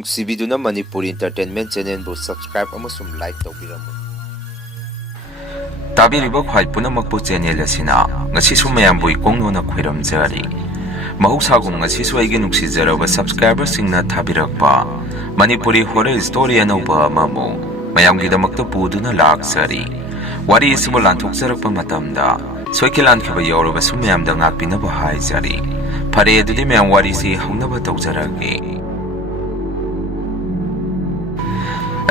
ꯅꯨꯡꯁꯤꯕꯤꯗꯨꯅ Manipuri entertainment ꯆꯦꯅꯦꯜꯕꯨ subscribe ꯑꯃꯁꯨꯡ like ꯇꯧꯕꯤꯔꯝꯃꯨ ꯇꯥꯕꯤꯔꯤꯕ ꯈ꯭ꯋꯥꯏ ꯄꯨꯝꯅꯃꯛꯄꯨ ꯆꯦꯅꯦꯜ ꯑꯁꯤꯅ ꯉꯁꯤꯁꯨ ꯃꯌꯥꯝꯕꯨ ꯏꯀꯣꯡꯅꯣꯅ ꯈꯣꯏꯔꯝꯖꯔꯤ ꯃꯍꯧꯁꯥꯒꯨꯝ ꯉꯁꯤꯁꯨ ꯑꯩꯒꯤ ꯅꯨꯡꯁꯤꯖꯔꯕ ꯁꯕꯁꯀ꯭ꯔꯥꯏꯕꯔꯁꯤꯡꯅ ꯊꯥꯕꯤꯔꯛꯄ ꯃꯅꯤꯄꯨꯔꯤ ꯍꯣꯔꯔ ꯁ꯭ꯇꯣꯔꯤ ꯑꯅꯧꯕ ꯑꯃꯕꯨ ꯃꯌꯥꯝꯒꯤꯗꯃꯛꯇ ꯄꯨꯗꯨꯅ ꯂꯥꯛꯆꯔꯤ ꯋꯥꯔꯤ ꯑꯁꯤꯕꯨ ꯂꯥꯟꯊꯣꯛꯆꯔꯛꯄ ꯃꯇꯝꯗ ꯁꯣꯏꯈꯤꯂꯥꯟꯈꯤꯕ ꯌꯥꯎꯔꯕꯁꯨ ꯃꯌꯥꯝꯗ ꯉꯥꯛꯄꯤꯅꯕ ꯍꯥꯏꯖꯔꯤ ꯐꯔꯦ ꯑꯗꯨꯗꯤ ꯃꯌꯥꯝ ꯋꯥꯔꯤꯁꯤ ꯍꯧꯅꯕ ꯇꯧꯖꯔꯒꯦ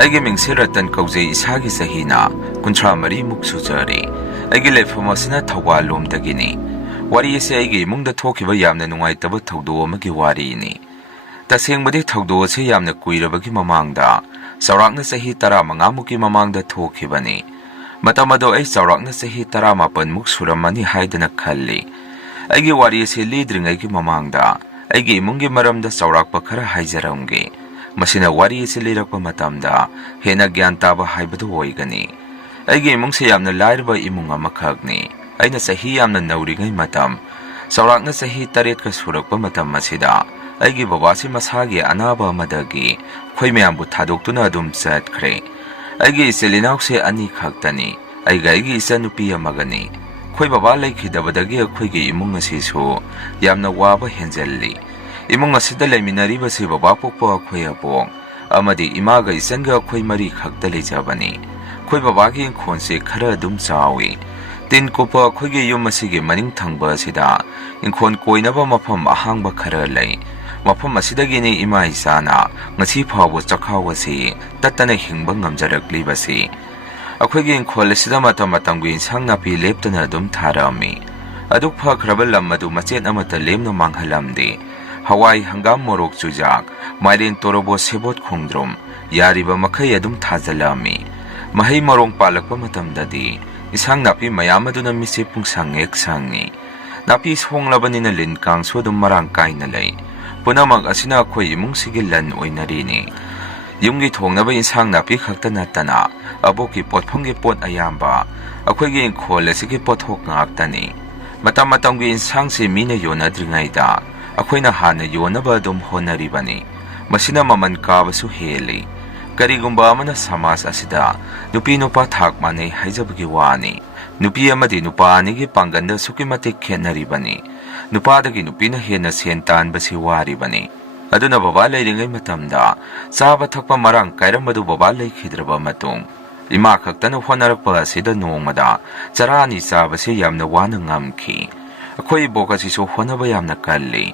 ꯑꯩꯒꯤ ꯃꯤꯡꯁꯦ ꯔꯇꯟ ꯀꯧꯖꯩ ꯏꯁꯥꯒꯤ ꯆꯍꯤꯅ 34ꯃꯨꯛ ꯁꯨꯖꯔꯤ ꯑꯩꯒꯤ ꯂꯩꯐꯝ ꯑꯁꯤꯅ ꯊꯧꯕꯥꯜ ꯂꯣꯝꯗꯒꯤꯅꯤ ꯋꯥꯔꯤ ꯑꯁꯤ ꯑꯩꯒꯤ ꯏꯃꯨꯡꯗ ꯊꯣꯛꯈꯤꯕ ꯌꯥꯝꯅ ꯅꯨꯡꯉꯥꯏꯇꯕ ꯊꯧꯗꯣꯛ ꯑꯃꯒꯤ ꯋꯥꯔꯤꯅꯤ ꯇꯁꯦꯡꯕꯗꯤ ꯊꯧꯗꯣꯛ ꯑꯁꯤ ꯌꯥꯝꯅ ꯀꯨꯏꯔꯕꯒꯤ ꯃꯃꯥꯡꯗ ꯆꯥꯎꯔꯥꯛꯅ ꯆꯍꯤ 15ꯃꯨꯛꯀꯤ ꯃꯃꯥꯡꯗ ꯊꯣꯛꯈꯤꯕꯅꯤ ꯃꯇꯝ ꯑꯗꯣ ꯑꯩ ꯆꯥꯎꯔꯥꯛꯅ ꯆꯍꯤ 17ꯃꯨꯛ ꯁꯨꯔꯝꯃꯅꯤ ꯍꯥꯏꯗꯅ ꯈꯜꯂꯤ ꯑꯩꯒꯤ ꯋꯥꯔꯤ ꯑꯁꯤ ꯂꯤꯗ꯭ꯔꯤꯉꯩꯒꯤ ꯃꯃꯥꯡꯗ ꯑꯩꯒꯤ ꯏꯃꯨꯡꯒꯤ ꯃꯔꯝꯗ ꯆꯥꯎꯔꯥꯛꯄ ꯈꯔ ꯍꯥꯏꯖꯔꯝꯒꯦ ꯃꯁꯤꯅ ꯋꯥꯔꯤ ꯑꯁꯤ ꯂꯤꯔꯛꯄ ꯃꯇꯝꯗ ꯍꯦꯟꯅ ꯒ꯭ꯌꯥꯟ ꯇꯥꯕ ꯍꯥꯏꯕꯗꯨ ꯑꯣꯏꯒꯅꯤ ꯑꯩꯒꯤ ꯏꯃꯨꯡꯁꯦ ꯌꯥꯝꯅ ꯂꯥꯏꯔꯕ ꯏꯃꯨꯡ ꯑꯃꯈꯛꯅꯤ ꯑꯩꯅ ꯆꯍꯤ ꯌꯥꯝꯅ ꯅꯧꯔꯤꯉꯩ ꯃꯇꯝ ꯆꯥꯎꯔꯥꯛꯅ ꯆꯍꯤ 8ꯀ ꯁꯨꯔꯛꯄ ꯃꯇꯝ ꯑꯁꯤꯗ ꯑꯩꯒꯤ ꯕꯕꯥꯁꯤ ꯃꯁꯥꯒꯤ ꯑꯅꯥꯕ ꯑꯃꯗꯒꯤ ꯑꯩꯈꯣꯏ ꯃꯌꯥꯝꯕꯨ ꯊꯥꯗꯣꯛꯇꯨꯅ ꯑꯗꯨꯝ ꯆꯠꯈ꯭ꯔꯦ ꯑꯩꯒꯤ ꯏꯆꯤꯜ ꯏꯅꯥꯎꯁꯦ 2 ꯈꯛꯇꯅꯤ ꯑꯩꯒ ꯑꯩꯒꯤ ꯏꯆꯟꯅꯨꯄꯤ ꯑꯃꯒꯅꯤ ꯑꯩꯈꯣꯏ ꯕꯕꯥ ꯂꯩꯈꯤꯗꯕꯗꯒꯤ ꯑꯩꯈꯣꯏꯒꯤ ꯏꯃꯨꯡ ꯑꯁꯤꯁꯨ ꯌꯥꯝꯅ ꯋꯥꯕ ꯍꯦꯟꯖꯜꯂꯤ ꯏꯃꯨꯡ ꯑꯁꯤꯗ ꯂꯩꯃꯤꯟꯅꯔꯤꯕꯁꯤ ꯕꯕꯥ ꯄꯣꯛꯄ ꯑꯩꯈꯣꯏ ꯑꯕꯣꯛ ꯑꯃꯗꯤ ꯏꯃꯥꯒ ꯏꯆꯟꯒ ꯑꯩꯈꯣꯏ 4 ꯈꯛꯇ ꯂꯩꯖꯕꯅꯤ ꯑꯩꯈꯣꯏ ꯕꯕꯥꯒꯤ ꯏꯪꯈꯣꯜꯁꯦ ꯈꯔ ꯑꯗꯨꯝ ꯆꯥꯎꯏ ꯇꯤꯟ ꯀꯨꯞꯄ ꯑꯩꯈꯣꯏꯒꯤ ꯌꯨꯝ ꯑꯁꯤꯒꯤ ꯃꯅꯤꯡ ꯊꯪꯕ ꯑꯁꯤꯗ ꯏꯪꯈꯣꯜ ꯀꯣꯏꯅꯕ ꯃꯐꯝ ꯑꯍꯥꯡꯕ ꯈꯔ ꯂꯩ ꯃꯐꯝ ꯑꯁꯤꯗꯒꯤꯅꯤ ꯏꯃꯥ ꯏꯆꯥꯅ ꯉꯁꯤ ꯐꯥꯎꯕ ꯆꯈꯥꯎ ꯑꯁꯤ ꯇꯠꯇꯅ ꯍꯤꯡꯕ ꯉꯝꯖꯔꯛꯂꯤꯕꯁꯤ ꯑꯩꯈꯣꯏꯒꯤ ꯏꯪꯈꯣꯜ ꯑꯁꯤꯗ ꯃꯇꯝ ꯃꯇꯝꯒꯤ ꯏꯟꯁꯥꯡ ꯅꯥꯄꯤ ꯂꯦꯞꯇꯅ ꯑꯗꯨꯝ ꯊꯥꯔꯝꯃꯤ ꯑꯗꯨꯛ ꯐꯈ꯭ꯔꯕ ꯂꯝ ꯑꯗꯨ ꯃꯆꯦꯠ ꯑꯃꯠꯇ ꯂꯦꯝꯅ ꯃꯥꯡꯍꯜꯂꯝꯗꯦ ꯍꯋꯥꯏ ꯍꯪꯒꯥꯝ ꯃꯣꯔꯣꯛ ꯆꯨꯖꯥꯛ ꯃꯥꯏꯔꯦꯟ ꯇꯣꯔꯕꯣꯠ ꯁꯦꯕꯣꯠ ꯈꯣꯡꯗ꯭ꯔꯨꯝ ꯌꯥꯔꯤꯕ ꯃꯈꯩ ꯑꯗꯨꯝ ꯊꯥꯖꯜꯂꯝꯃꯤ ꯃꯍꯩ ꯃꯔꯣꯡ ꯄꯥꯜꯂꯛꯄ ꯃꯇꯝꯗꯗꯤ ꯏꯟꯁꯥꯡ ꯅꯥꯄꯤ ꯃꯌꯥꯝ ꯑꯗꯨꯅ ꯃꯤꯠꯁꯦ ꯄꯨꯡꯁꯪ ꯍꯦꯛ ꯁꯪꯉꯤ ꯅꯥꯄꯤ ꯁꯣꯡꯂꯕꯅꯤꯅ ꯂꯤꯟ ꯀꯥꯡꯁꯨ ꯑꯗꯨꯝ ꯃꯔꯥꯡ ꯀꯥꯏꯅ ꯂꯩ ꯄꯨꯝꯅꯃꯛ ꯑꯁꯤꯅ ꯑꯩꯈꯣꯏ ꯏꯃꯨꯡꯁꯤꯒꯤ ꯂꯟ ꯑꯣꯏꯅꯔꯤꯅꯤ ꯌꯨꯝꯒꯤ ꯊꯣꯡꯅꯕ ꯏꯟꯁꯥꯡ ꯅꯥꯄꯤ ꯈꯛꯇ ꯅꯠꯇꯅ ꯑꯕꯣꯛꯀꯤ ꯄꯣꯠꯐꯝꯒꯤ ꯄꯣꯠ ꯑꯌꯥꯝꯕ ꯑꯩꯈꯣꯏꯒꯤ ꯏꯪꯈꯣꯜ ꯑꯁꯤꯒꯤ ꯄꯣꯠꯊꯣꯛ ꯉꯥꯛꯇꯅꯤ ꯃꯇꯝ ꯃꯇꯝꯒꯤ ꯏꯟꯁꯥꯡꯁꯤ ꯃꯤꯅ ꯌꯣꯟꯅꯗ꯭ꯔꯤꯉꯩꯗ ꯑꯩꯈꯣꯏꯅ ꯍꯥꯟꯅ ꯌꯣꯟꯅꯕ ꯑꯗꯨꯝ ꯍꯣꯠꯅꯔꯤꯕꯅꯤ ꯃꯁꯤꯅ ꯃꯃꯜ ꯀꯥꯕꯁꯨ ꯍꯦꯜꯂꯤ ꯀꯔꯤꯒꯨꯝꯕ ꯑꯃꯅ ꯁꯃꯥꯖ ꯑꯁꯤꯗ ꯅꯨꯄꯤ ꯅꯨꯄꯥ ꯊꯥꯛ ꯃꯥꯟꯅꯩ ꯍꯥꯏꯖꯕꯒꯤ ꯋꯥꯅꯤ ꯅꯨꯄꯤ ꯑꯃꯗꯤ ꯅꯨꯄꯥ ꯑꯅꯤꯒꯤ ꯄꯥꯡꯒꯜꯗ ꯑꯁꯨꯛꯀꯤ ꯃꯇꯤꯛ ꯈꯦꯠꯅꯔꯤꯕꯅꯤ ꯅꯨꯄꯥꯗꯒꯤ ꯅꯨꯄꯤꯅ ꯍꯦꯟꯅ ꯁꯦꯟ ꯇꯥꯟꯕꯁꯤ ꯋꯥꯔꯤꯕꯅꯤ ꯑꯗꯨꯅ ꯕꯕꯥ ꯂꯩꯔꯤꯉꯩ ꯃꯇꯝꯗ ꯆꯥꯕ ꯊꯛꯄ ꯃꯔꯥꯡ ꯀꯥꯏꯔꯝꯕꯗꯨ ꯕꯕꯥ ꯂꯩꯈꯤꯗ꯭ꯔꯕ ꯃꯇꯨꯡ ꯏꯃꯥ ꯈꯛꯇꯅ ꯍꯣꯠꯅꯔꯛꯄ ꯑꯁꯤꯗ ꯅꯣꯡꯃꯗ ꯆꯔꯥ 2 ꯆꯥꯕꯁꯤ ꯌꯥꯝꯅ ꯋꯥꯅ ꯉꯝꯈꯤ ꯑꯩꯈꯣꯏ ꯏꯕꯣꯛ ꯑꯁꯤꯁꯨ ꯍꯣꯠꯅꯕ ꯌꯥꯝꯅ ꯀꯜꯂꯤ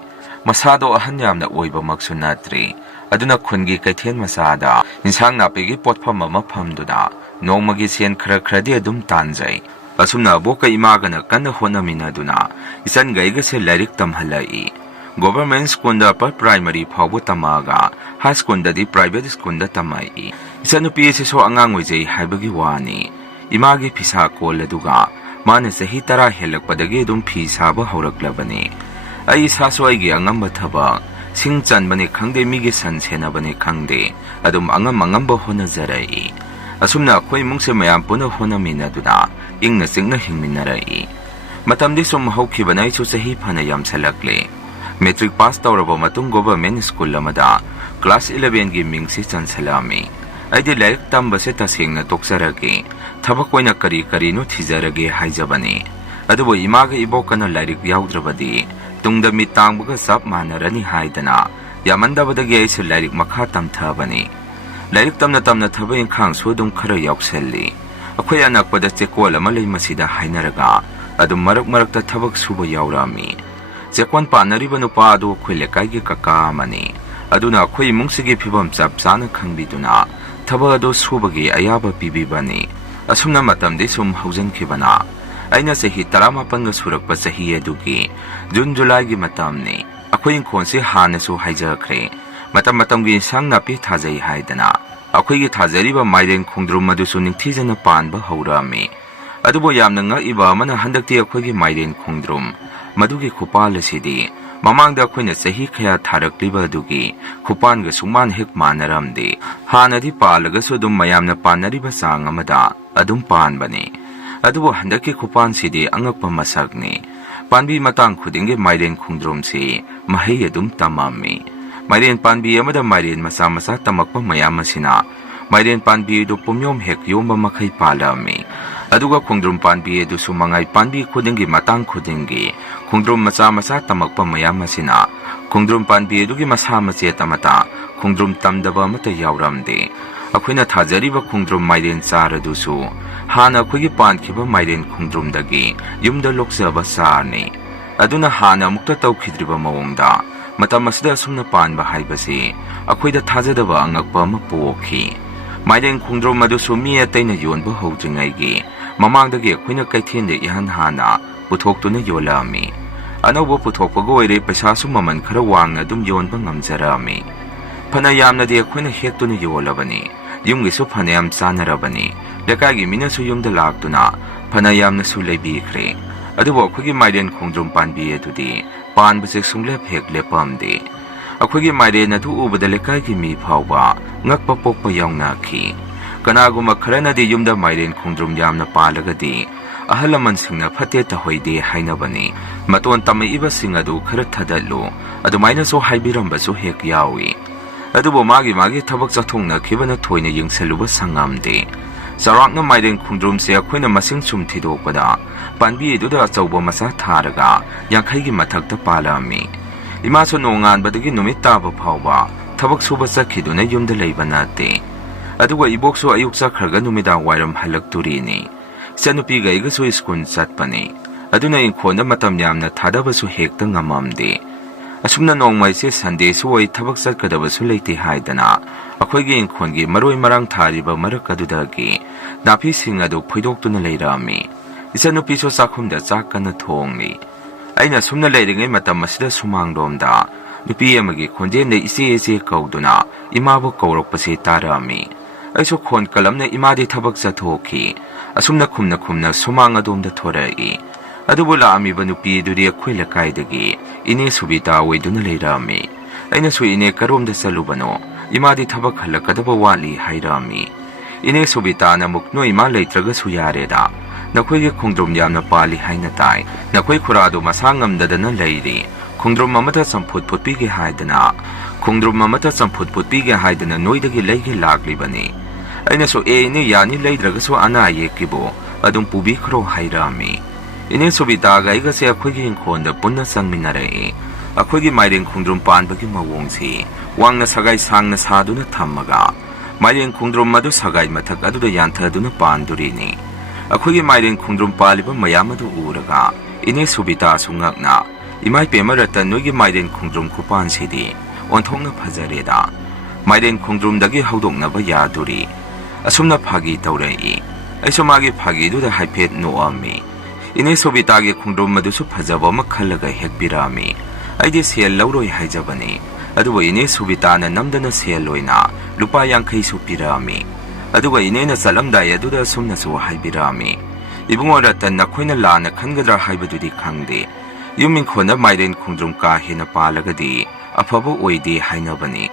ꯃꯁꯥꯗꯣ ꯑꯍꯟ ꯌꯥꯝꯅ ꯑꯣꯏꯕꯃꯛꯁꯨ ꯅꯠꯇ꯭ꯔꯤ ꯑꯗꯨꯅ ꯈꯨꯟꯒꯤ ꯀꯩꯊꯦꯜ ꯃꯆꯥꯗ ꯏꯟꯁꯥꯡ ꯅꯥꯄꯤꯒꯤ ꯄꯣꯠꯐꯝ ꯑꯃ ꯐꯝꯗꯨꯅ ꯅꯣꯡꯃꯒꯤ ꯁꯦꯟ ꯈꯔꯗꯤ ꯑꯗꯨꯝ ꯇꯥꯟꯖꯩ ꯑꯁꯨꯝꯅ ꯑꯕꯣꯛꯀ ꯏꯃꯥꯒꯅ ꯀꯟꯅ ꯍꯣꯠꯅꯃꯤꯟꯅꯗꯨꯅ ꯏꯆꯟꯒ ꯑꯩꯒꯁꯦ ꯂꯥꯏꯔꯤꯛ ꯇꯝꯍꯜꯂꯛꯏ ꯒꯣꯚꯔꯟꯃꯦꯟꯠ ꯁ꯭ꯀꯨꯜꯗ ꯑꯞꯄꯔ ꯄ꯭ꯔꯥꯏꯃꯔꯤ ꯐꯥꯎꯕ ꯇꯝꯃꯛꯑꯒ ꯍꯥꯏ ꯁ꯭ꯀꯨꯜꯗꯗꯤ ꯄ꯭ꯔꯥꯏꯚꯦꯠ ꯁ꯭ꯀꯨꯜꯗ ꯇꯝꯃꯛꯏ ꯏꯆꯟꯅꯨꯄꯤ ꯑꯁꯤꯁꯨ ꯑꯉꯥꯡ ꯑꯣꯏꯖꯩ ꯍꯥꯏꯕꯒꯤ ꯋꯥꯅꯤ ꯏꯃꯥꯒꯤ ꯐꯤꯁꯥ ꯀꯣꯜ ꯑꯗꯨꯒ ꯃꯥꯅ ꯆꯍꯤ 10 ꯍꯦꯜꯂꯛꯄꯗꯒꯤ ꯑꯗꯨꯝ ꯐꯤ ꯁꯥꯕ ꯍꯧꯔꯛꯂꯕꯅꯤ ꯑꯩ ꯏꯁꯥꯁꯨ ꯑꯩꯒꯤ ꯑꯉꯝꯕ ꯊꯕꯛ ꯁꯤꯡ ꯆꯟꯕꯅꯤ ꯈꯪꯗꯦ ꯃꯤꯒꯤ ꯁꯟ ꯁꯦꯟꯅꯕꯅꯤ ꯈꯪꯗꯦ ꯑꯗꯨꯝ ꯑꯉꯝꯕ ꯍꯣꯠꯅꯖꯔꯛꯏ ꯑꯁꯨꯝꯅ ꯑꯩꯈꯣꯏ ꯏꯃꯨꯡꯁꯦ ꯃꯌꯥꯝ ꯄꯨꯟꯅ ꯍꯣꯠꯅꯃꯤꯟꯅꯗꯨꯅ ꯏꯪꯅ ꯆꯤꯛꯅ ꯍꯤꯡꯃꯤꯟꯅꯔꯛꯏ ꯃꯇꯝꯗꯤ ꯁꯨꯝ ꯍꯧꯈꯤꯕꯅ ꯑꯩꯁꯨ ꯆꯍꯤ ꯐꯅ ꯌꯥꯝꯁꯜꯂꯛꯂꯦ ꯃꯦꯇ꯭ꯔꯤꯛ ꯄꯥꯁ ꯇꯧꯔꯕ ꯃꯇꯨꯡ ꯒꯣꯚꯔꯟꯃꯦꯟꯠ ꯁ꯭ꯀꯨꯜ ꯑꯃꯗ ꯀ꯭ꯂꯥꯁ 11ꯒꯤ ꯃꯤꯡꯁꯤ ꯆꯟꯁꯜꯂꯛꯑꯝꯃꯤ ꯑꯩꯗꯤ ꯂꯥꯏꯔꯤꯛ ꯇꯝꯕꯁꯦ ꯇꯁꯦꯡꯅ ꯇꯣꯛꯆꯔꯒꯦ ꯊꯕꯛ ꯑꯣꯏꯅ ꯀꯔꯤꯅꯣ ꯊꯤꯖꯔꯒꯦ ꯍꯥꯏꯖꯕꯅꯤ ꯑꯗꯨꯕꯨ ꯏꯃꯥꯒ ꯏꯕꯣꯛꯀꯅ ꯂꯥꯏꯔꯤꯛ ꯌꯥꯎꯗ꯭ꯔꯕꯗꯤ ꯇꯨꯡꯗ ꯃꯤꯠ ꯇꯥꯡꯕꯒ ꯆꯞ ꯃꯥꯟꯅꯔꯅꯤ ꯍꯥꯏꯗꯅ ꯌꯥꯃꯟꯗꯕꯗꯒꯤ ꯑꯩꯁꯨ ꯂꯥꯏꯔꯤꯛ ꯃꯈꯥ ꯇꯝꯊꯕꯅꯤ ꯂꯥꯏꯔꯤꯛ ꯇꯝꯅ ꯊꯕꯛ ꯏꯪꯈꯥꯡꯁꯨ ꯑꯗꯨم ꯈꯔ ꯌꯥꯎꯁꯜꯂꯤ ꯑꯩꯈꯣꯏ ꯑꯅꯛꯄꯗ ꯆꯦꯛꯀꯣꯜ ꯑꯃ ꯂꯩ ꯃꯁꯤꯗ ꯍꯥꯏꯅꯔꯒ ꯑꯗꯨꯝ ꯃꯔꯛꯇ ꯊꯕꯛ ꯁꯨꯕ ꯌꯥꯎꯔꯛꯑꯝꯃꯤ ꯆꯦꯛꯀꯣꯜ ꯄꯥꯟꯅꯔꯤꯕ ꯅꯨꯄꯥ ꯑꯗꯨ ꯑꯩꯈꯣꯏ ꯂꯩꯀꯥꯏꯒꯤ ꯀꯀꯥ ꯑꯃꯅꯤ ꯑꯗꯨꯅ ꯑꯩꯈꯣꯏ ꯏꯃꯨꯡꯁꯤꯒꯤ ꯐꯤꯕꯝ ꯆꯞ ꯆꯥꯅ ꯈꯪꯕꯤꯗꯨꯅ ꯊꯕꯛ ꯑꯗꯨ ꯁꯨꯕꯒꯤ ꯑꯌꯥꯕ ꯄꯤꯕꯤꯕꯅꯤ ꯑꯁꯨꯝꯅ ꯃꯇꯝꯗꯤ ꯁꯨꯝ ꯍꯧꯖꯤꯟꯈꯤꯕꯅ ꯑꯩꯅ ꯆꯍꯤ 17ꯒ ꯁꯨꯔꯛꯄ ꯆꯍꯤ ꯑꯗꯨꯒꯤ ꯖꯨꯟ ꯖꯨꯂꯥꯏꯒꯤ ꯃꯇꯝꯅꯤ ꯑꯩꯈꯣꯏ ꯏꯪꯈꯣꯜꯁꯤ ꯍꯥꯟꯅꯁꯨ ꯍꯥꯏꯖꯈ꯭ꯔꯦ ꯃꯇꯝꯒꯤ ꯏꯟꯁꯥꯡ ꯅꯥꯄꯤ ꯊꯥꯖꯩ ꯍꯥꯏꯗꯅ ꯑꯩꯈꯣꯏꯒꯤ ꯊꯥꯖꯔꯤꯕ ꯃꯥꯏꯔꯦꯟ ꯈꯣꯡꯗ꯭ꯔꯨꯝ ꯑꯗꯨꯁꯨ ꯅꯤꯡꯊꯤꯖꯅ ꯄꯥꯟꯕ ꯍꯧꯔꯛꯑꯝꯃꯤ ꯑꯗꯨꯕꯨ ꯌꯥꯝꯅ ꯉꯛꯏꯕ ꯑꯃꯅ ꯍꯟꯗꯛꯇꯤ ꯑꯩꯈꯣꯏꯒꯤ ꯃꯥꯏꯔꯦꯟ ꯈꯣꯡꯗ꯭ꯔꯨꯝ ꯃꯗꯨꯒꯤ ꯈꯨꯄꯥꯜ ꯑꯁꯤꯗꯤ ꯃꯃꯥꯡꯗ ꯑꯩꯈꯣꯏꯅ ꯆꯍꯤ ꯀꯌꯥ ꯊꯥꯔꯛꯂꯤꯕ ꯑꯗꯨꯒꯤ ꯈꯨꯄꯥꯟꯒ ꯁꯨꯡꯃꯥꯟ ꯍꯦꯛ ꯃꯥꯟꯅꯔꯝꯗꯦ ꯍꯥꯟꯅꯗꯤ ꯄꯥꯜꯂꯒꯁꯨ ꯑꯗꯨم ꯃꯌꯥꯝꯅ ꯄꯥꯟꯅꯔꯤꯕ ꯆꯥꯡ ꯑꯃꯗ ꯑꯗꯨꯝ ꯄꯥꯟꯕꯅꯤ ꯑꯗꯨꯕꯨ ꯍꯟꯗꯛꯀꯤ ꯈꯨꯄꯥꯟꯁꯤꯗꯤ ꯑꯉꯛꯄ ꯃꯁꯛꯅꯤ ꯄꯥꯟꯕꯤ ꯃꯇꯥꯡ ꯈꯨꯗꯤꯡꯒꯤ ꯃꯥꯏꯔꯦꯟ ꯈꯣꯡꯗ꯭ꯔꯨꯝꯁꯤ ꯃꯍꯩ ꯑꯗꯨꯝ ꯇꯝꯃꯝꯃꯤ Mairen panbi amada mairen masa masa tamakpa mayam asina Mairen panbi du pumyom hek yomba makai palami aduga khongdrum panbi du sumangai panbi khudingi matang khudingi khongdrum masa masa tamakpa mayam asina khongdrum panbi du gi masa mache tamata khongdrum tamdaba mata yawramde akhuna thajariba khongdrum mairen chara du su hana khugi pankhiba mairen khongdrum dagi yumda loksaba sarni aduna hana mukta tawkhidriba mawongda matam asida sumna panba haibasi akhoida thajadaba angakpa ma pokhi Mairen khongdrum madu su mi ataina yonba hojingaigi mamangdagi akhuna kaithende ihan hana puthoktuna yolami anauba puthokpaga oire paisa su maman khara wangna dum yonba ngamjarami phana yamna de akhuna hektuna yolabani yumgi su phana yam chanarabani lekagi mina su yumda laktuna phana yamna su leibikhre adubo akhugi mairen khongdrum panbi adudi panbase sunglep hek lepamde akhugi mairen adu ubada lekagi mi phawba ngakpa pokpa yaungna khi kanaguma kharana de yumda mairen khongdrum yamna palagadi ahalaman singna phate ta hoide hainabani maton tamai iba singadu khara thadallu adumaina so haibiramba so hek yawi adubo magi thabak chathongna khibana thoina yingsaluba sangamde Sarakna mairen khongdrum se akhoina masing sum thidokpada panbi eduda achauba masa tharaga yankhai mathakta palami ima so nongan badagi numit taba phawba thabak suba sakhiduna yumda leibanate aduga ibok so ayuk sakharga numida wairam halakturini sanupi gaiga so school chatpani aduna inkhona matam yamna thadaba so hekta ngamamde asumna nongmai se sunday so oi thabak sakadaba so leite haidana akhoigi inkhongi maroi marang thariba marakadudagi napi singadu phoidoktuna leirami isanupi so sakhumda chakana thongni aina sumna leiringai matam asida sumangdomda nupi amagi khonjene ise kauduna imabu kaurokpase tarami aiso khon kalamna imadi thabak chathoki asumna khumna sumang adomda thorai adubula amiba nupi duri akhoila kaidagi ine subita oiduna leirami aina su ine karomda salubano imadi thabak halakadaba wali hairami ine subita na mukno ima leitraga suyareda nakhoi khongdrum yamna pali haina tai nakhoi khuradu masangamdadana leiri khongdrum mamata samphut phutpige haidana khongdrum mamata samphut phutpige haidana noidagi leige laglibani aina so ne yani leidraga so ana yekibo adum pubi khro hairami ine subita gaiga se akhoigi inkhonda punna sangminare akhoigi mairen khongdrum panbagi mawongsi wangna sagai sangna saduna thammaga mairen khongdrum madu sagai mathak aduda yanthaduna pandurini akhoigi mairen khongdrum paliba mayamadu uraga ine subita sungakna imai pemarata noigi mairen khongdrum khupan sidi onthongna phajareda mairen khongdrum dagi haudokna ba yaduri asumna phagi tawrai aiso magi phagi duda haipet noami ine subita ge khongdrum madu su phajaba makhalaga hekbirami aidi sel lauroi haijabani aduwa ine subita na namdana sel loina lupa yankhai su pirami aduga ine na salamda yaduda sumna su haibirami ibungora tan nakhoina lana khangadra haibadudi khangde yumin khona mairen khongdrum ka hena palagadi afaba oide hainabani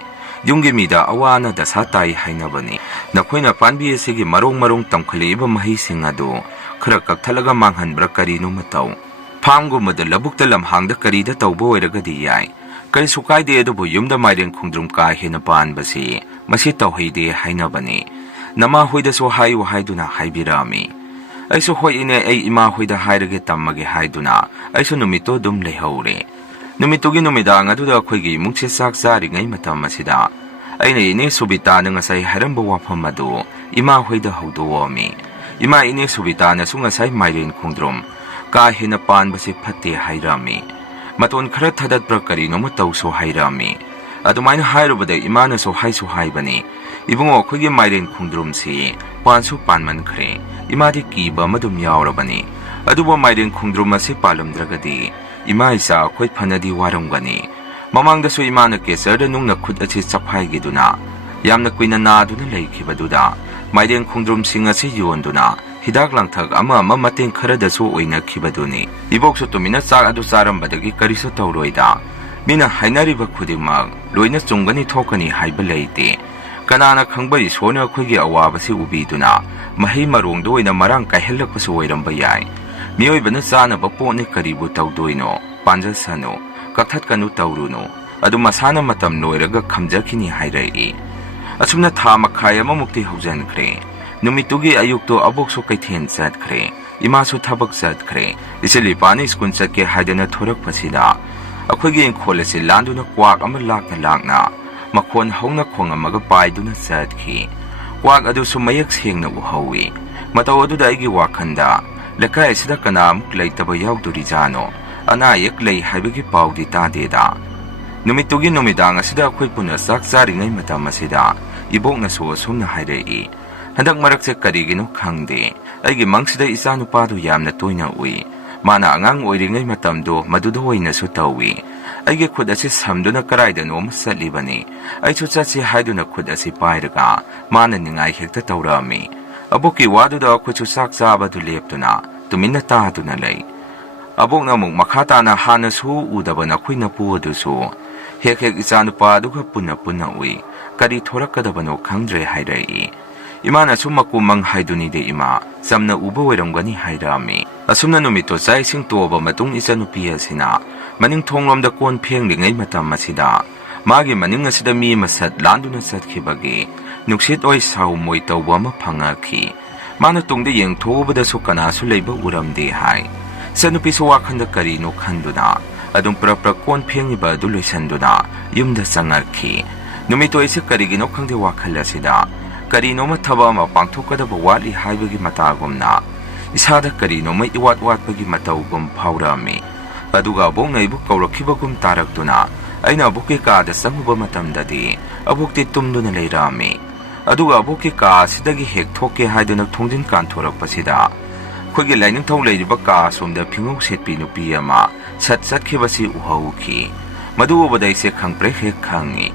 yungi mida awana dasa tai hainabani nakhoina panbi asigi marong tamkhaliba mahi singadu khara kakthalaga manghanbra karino matau phamgu mada labukta lamhangda karida tawbo oiragadi yai kari sukaide adubu yumda mairen khongdrum ka hena panbasi masi tawhide hainabani nama hoida so hayu haiduna haibirami aiso hoi ine ai ima hoida hairage tammage haiduna aiso numito dum lehaure numitogi numidang aduda khoigi mungche sak sari ngai matam asida aina ine subita na ngasai haramba wafam adu ima hoida haudomi ima ine subita na sunga sai mairen khongdrum ka hina panbase phatte hairami maton khara thadat prakari no matauso hairami adumaina hairubada imana so haisu haibani ibungo khogi mairen khongdrum si pansu panman khre imadi kiba madum yaurabani adubo mairen khongdrum ase palamdragadi ima isa khoi phanadi waramgani mamangda su imana kesarda nungna khut achi chaphai giduna yamna kuina na duna leikhibaduda mairen khongdrum sing ase yonduna hidak langthak ama mateng kharada so oina khibaduni ibok so tumina chak adu charambadagi kariso tawroida mina hainariba khudimag loina chungani thokani haiba leite kanana khangbai sona khoigi awabasi ubiduna mahi marongdo oina marang kaihellakpasu oiramba yai mioi bana chana ba pone karibu tawdoino panja sano kaktat kanu tawruno adu masana matam loiraga khamjakini hairei asumna tha makhai amamukti haujankhre numitugi ayukto abokso kaithen chatkhre imasu thabak chatkhre isili pani skun chatke haidana thorak pasida akhoigi kholasi landuna kwak ama lakna lakna makhon hongna khongamaga paiduna chatkhi kwak adu sumayak sengna uhawi mataw aduda aigi wakhanda lekai sida kanam leitaba yauduri jano ana yak lei haibagi paudi tadeda numitugi numidang asida akhoi puna sak charingai matam asida ibokna so somna hairei handak marakse karigino khangde aigi mangsida isanu padu yamna toina ui mana angang oiringai matamdo maduda hoina su tawi aigi khud asi samduna karaida nom salibani aichu chachi haiduna khud asi pairaga mana ningai hekta tawrami aboki waduda khuchu sak chabadu leptuna tuminna taaduna lei abokna muk makhatana hana su udabana khuina puadusu hek hek isanu paduga punna punna ui kari thorakadabano khangdre hairei imana sumaku mang haiduni de ima samna uba weramgani hairami asumna numito chai sing toba matung ichanupi asina maning thonglomda kon phenglingai matam asida magi maning asida mi masat landuna satkibagi nuksit oi sau moi tawba ma phangakhi mana tungde yeng thobada su kana su leiba uramde hai sanupi su wakhanda kari no khanduna adum pra kon phengiba du loisanduna yumda sangakhi numito ise karigino khangde wakhalasida karino ma thaba ma pangthokadaba wali haibagi matagumna isada karino ma iwat watpagi matawgum phawrami aduga bongnaibu kawrakhibagum taraktuna aina abuki ka da sanguba matamdadi abukti tumduna leirami aduga abuki ka sidagi hek thoke haiduna thongjin kan thorakpasida khogi laining thau leiriba ka somda phingok setpi nupi ama sat khibasi uhauki madu obadai se khangpre hek khangi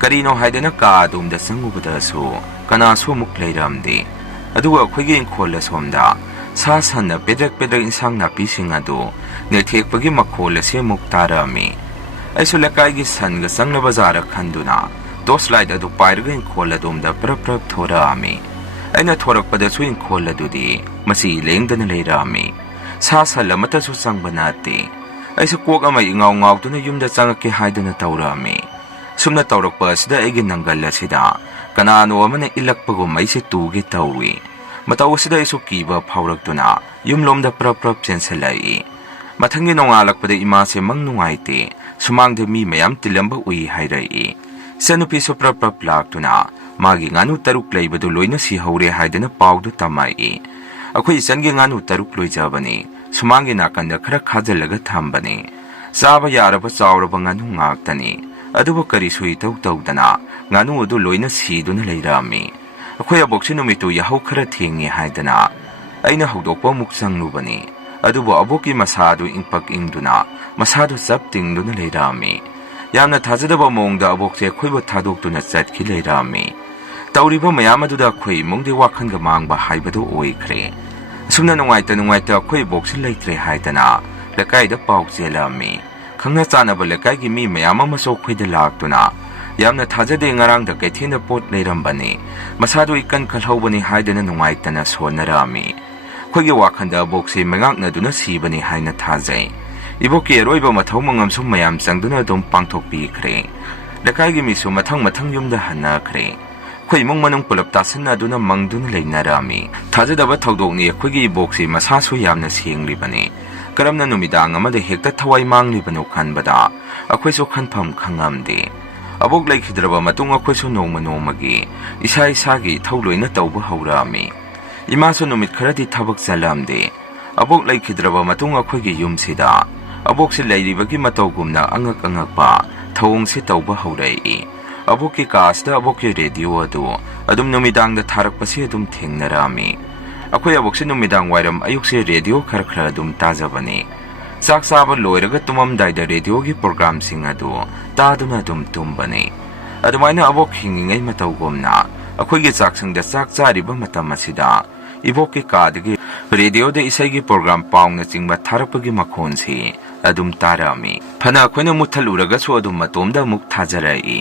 karino haidana ka dumda sangubada su kana su muk leiramdi aduga khogi kholla somda sa sanna pedrak insang na pising adu nethekpagi makhola se muk tarami aisu lakai gi sanga sangna bazara khanduna toslight adu pairga kholla dumda prap thorami aina thorakpada su kholla dudi masi lengdana leirami sa salamata su sangbanati aisu kok ama ingaw ngaw tuna yumda changake haidana tawrami sumna tawrakpa asida egi nangal asida kanano amana ilakpagum aise tuge tawi mataw asida isu kiba phawraktuna yumlomda prap chensalai mathangi nongalakpada imase mangnungaite sumangde mi mayam tilamba ui hairai sanupi su prap laktuna magi nganu taruk leibadu loina si haure haidana pawdu tamai akhoi sangi nganu taruk loijabani sumangi nakanda khara khajalaga thambani saba yaraba chawraba nganu ngaktani adubu kari sui tawdana nganu adu loina siduna leirami akhoi aboksi numitu yahau khara thingi haidana aina hawdokpa muksangnu adubu aboki masadu ingpak ingduna masadu saptingduna leirami yamna thajadaba mongda abokse khoiba thadokduna chatkhi leirami tawriba mayam aduda khoi mongde wakhanga mangba haibadu oikhre sumna nungaita khoi boksi leitre haidana lakaida pawjelami khangna chanaba lakaigi mi mayam amaso khoida laktuna yamna thajade ngarangda kaithina pot leirambani masadu ikan khalhobani haidana nungaitana sonarami khoigi wakhanda boksi mangakna duna sibani haina thajai iboki roiba mathau mangam sum mayam changduna dum pangthokpi khre lakaigi mi su mathang yumda hanna khre khoi mung manung pulap tasanna duna mangduna leinarami thajadaba thodokni khoigi boksi masasu yamna senglibani karamna numidang amada hekta thawai manglibano khanbada akhoi khanpham khangamde abok laikhidraba matung akhoi su nongmagi isagi thauloina tawba haurami imasu numit kharati thabak chalamde abok laikhidraba matung akhoigi yumsida abok se lairibagi matawgumna angakpa thawong se tawba haurai aboki kasda aboki radio adu adum numidang da tharakpasi adum thengnarami akhoi abok se numidang wairam ayuk se radio khara adum tajabani chak saba loiraga tumam daida radio gi program sing adu taduna adum tumbani adumaina abok hingingai matawgumna akhoi gi chaksang da chak chariba matam asida iboki kadgi radio de isai program paungna chingba tharapagi makhon si adum tarami phana khoina muthaluraga so adum matomda muk thajarai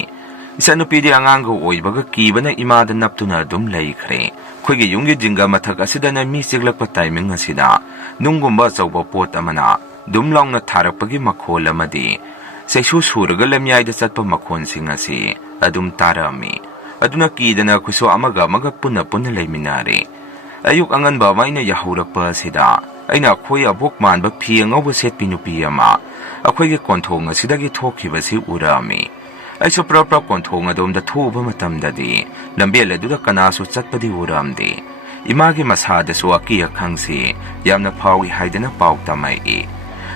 isanupidi angango oibaga kibana imada naptuna adum leikhre khoigi yungi jinga mathak asidana mi siglakpa timing asida nungumba chawba pot amana dumlongna tharapagi makhol amadi Saisu suraga lamyayda satpa makhonsing asi adum tarami. Aduna kidana kuso amaga puna layminari. Ayuk anganba maina yahurakpa sida. Aina akhoi abok manba phi angawba setpi nupi ama. Akhoi ge konthong asidagi thokibasi urami. Aisu prapra konthong adomda thuba matamdadi. Lambel aduda kanasu chatpadi uramdi. Imagi masadasu aki akhangsi yamna phawi haidana pau tamai.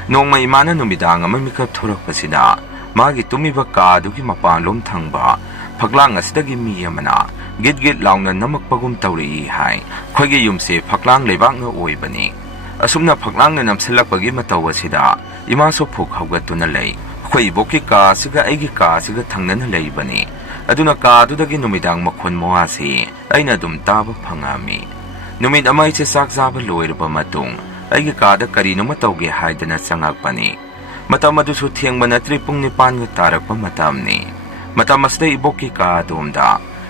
Nongma imana numidang ama mikap thorakpasida magi tumiba kadugi mapanlom thangba phaklang asidagi mi amana git laungna namakpagum tawri hai khoige yumse phaklang lebakna oibani asumna phaklang na namselakpagi mataw asida imaso phuk hawgatuna lei khoi boki ka siga aigi ka siga thangnana leibani aduna ka dudagi numidang makhon moasi aina dum taba phangami numid amai che sak jaba loirba matung aigi kada karino matawge haidana changakpani matam adusu thiengba natri pung 9 ga tarakpa matamni matam asda iboki ka domda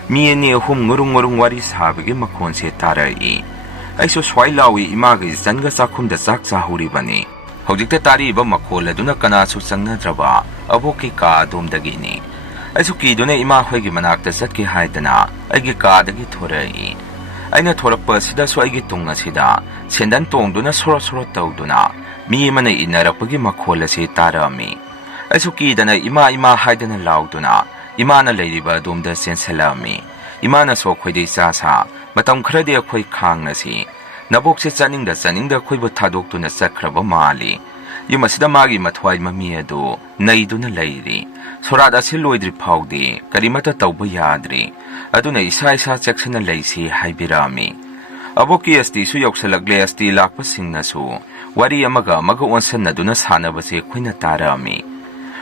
mi ani hum ngurung wari sabigi makhonse tarai aiso swailawi imagi zanga sakhumda sak chahuri bani hojikta tari ba makhol aduna kanasu changnadraba aboki ka domdagini aiso kiduna ima hoigi manakta satki haidana aigi kadagi thorai aina thorakpa sida so aigi tunga sida sendan tongduna soro tawduna mi mana inarakpagi makhol ase tarami aisu kidana ima haidana lauduna imana leiriba domda senselami imana so khoidei sa matam khrade akhoi khangnasi nabok se chaningda khoibo thadokduna chakhraba mali yumasida magi mathwai mami adu naiduna leiri sorada se loidri phawdi karimata tawba yadri aduna isa cheksana leisi haibirami aboki asti su yoksalagle asti lakpa singnasu wari amaga onsanaduna sanabase khoina tarami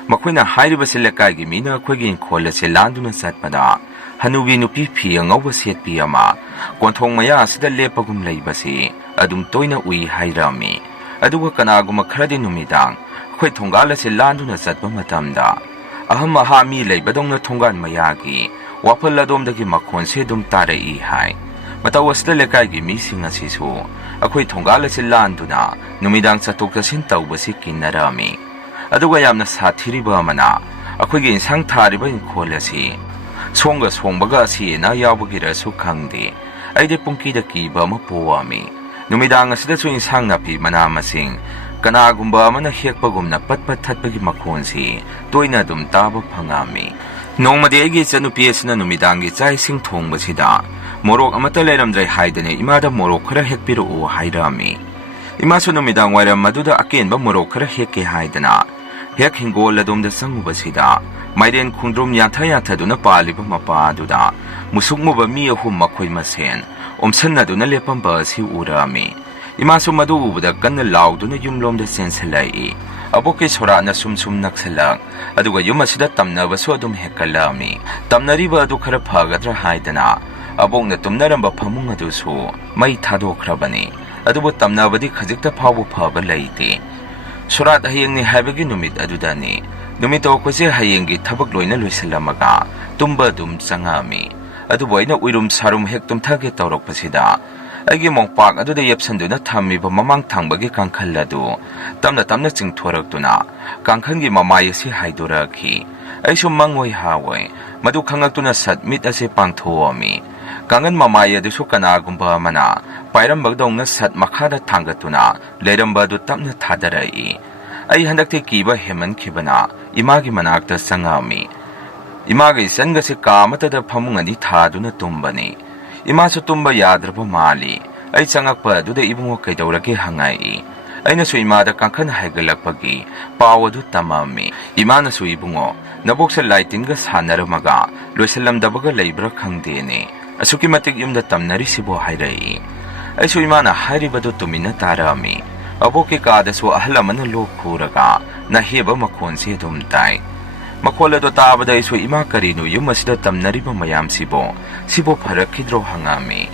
makoina hairibase lekai mina khoigi kholase landuna satpada hanubi nupi phi angawba setpi ama konthong maya asida lepagum leibase adum toina ui hairami aduga kanaguma khradi numidang khoi thongalase landuna satpa matamda aham ahami leibadongna thongan mayagi wapal adomdagi makhonse dum tarai hai matawasda lekai mising asisu akhoi thongalase landuna numidang chatok chasin tawbasi kinarami aduga yamna sathiriba amana akhoi gi insang thariba inkholasi songbaga asi na yawbagirasu khangde aide pungki da kiba ma powami numidang asida su insang napi mana masing kanagumba amana hekpagumna patpat thatpagi makhonsi toina dum taba phangami nongmade agi chanupi asina numidangi chai sing thongbasida morok amata leiramdrai haidane imada morok khara hekpiru o hairami imasu numidang wairam maduda akenba morok khara hekke haidana hek hingol adumda sangubasida maiden khundrum yatha duna paliba mapa duda musukmuba mi ahum makhoi masen omsanna duna lepamba si urami imasu madu ubuda kanna lauduna yumlomda senselai aboke sorana sum naksalak aduga yumasida tamnaba so adum hekalami tamnariba adu khara phagadra haidana abokna tumnaramba phamung adusu mai thadokhrabani adubu tamnabadi khajikta phawu phaba leite surat hayengni haibagi numit adudani numito kose hayengi thabak loina loisalamaga tumba dum changami adubu aina uirum sarum hektum thage tawrokpasida agi mongpak aduda yepsanduna thammiba mamang thangbagi kangkhalladu tamna chingthoraktuna kangkhangi mamai si haidorakhi aisu mangoi hawai madu khangaktuna satmit ase pangthoami kangan mamai adusu kanagumba mana pairam bagdongna sat makhada thangatuna leramba du tamna thadarai ai handakte kiba heman khibana imagi manakta sangami imagi sangase kamatada phamungani thaduna tumbani imasu tumba yadraba mali ai changakpa duda ibungo kaidawrake hangai aina su imada kangkhan haigalakpagi pawadu tamami imana su ibungo naboksa lightinga sanaramaga loisalamdabaga leibra khangdene asuki matik yumda tamnari sibo hairai aisu imana hairibadu tumina tarami aboki kadasu ahlamana lokhuraga naheba makhonse dumtai makhola do tabada isu ima karinu yumasida tamnariba mayam sibo pharakhidro hangami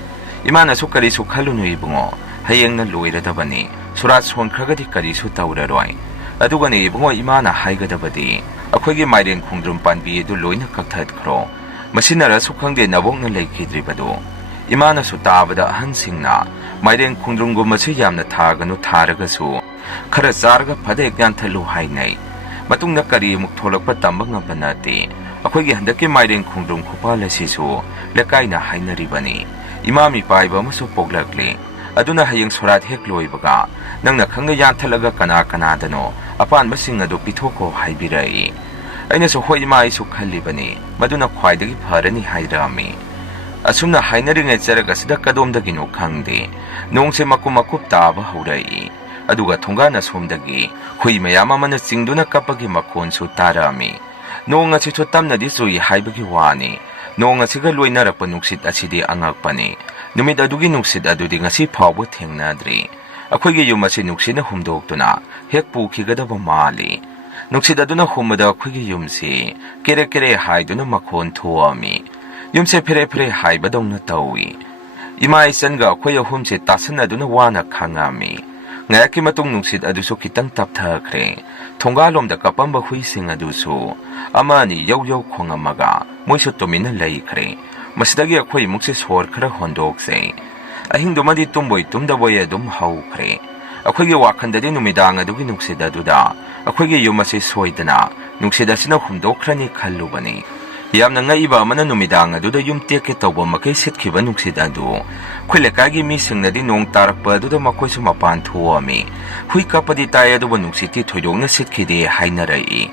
imana su kari su khalunu ibungo hayengna loiradabani surat sonkragadi kari su tawraroi adugani ibungo imana haigadabadi akhoigi maiden khungdrum panbi du loina kakthadkhro masinara su khangde nabokna lekhidribadu imana su tabada ahansingna maiden khungdrumgu masu yamna thaganu tharagasu khara charga phade gyan thalu hainai matungna kari muk tholakpa tamba ngamba nate akhoi handaki maireng khungdrum khupal asisu lekaina hainaribani imami paiba masu poglakle aduna hayeng sorat hek loibaga nangna khangna yanthalaga kana dano apan masing adu pithoko haibirai aina so hoi mai su khallibani maduna khwaidagi pharani hairami asumna hainaringe charaga sida kadomdagi no khangde nongse makup taba haurai aduga thongana somdagi hui mayama mana chingduna kapagi makhon su tarami nong asi chu tamna di sui haibagi wani nong asiga loinarapa nuksit asidi angakpani numit adugi nuksit adudi ngasi phawbo thengnadri akhoi yum asi nuksina humdoktuna hek pukhigadaba mali nuksit aduna humada akhoi yumsi kere haiduna makhon thuami yumse phere haibadongna tawi ima isanga akhoi humse tasanaduna wana khangami ngayaki matung nuksit adusu kitang tapthakre thongalomda kapamba huising adusu amani yaw khongamaga moisu tumina laikre masidagi akhoi mukse sor khara hondokse ahingdomadi tumboi tumdaboy adum haukhre akhoi wakhandadi numidang adugi nuksit aduda akhoi yumase soidana nuksit asina humdokhrani khallubani yamna ngaiba amana numidang aduda yumteke tawba makai sitkhiba nuksit adu khulekagi mi singnadi nong tarakpa aduda makoi su mapan thuami hui kapadi tai aduba nuksiti thoidongna sitkhide hainarai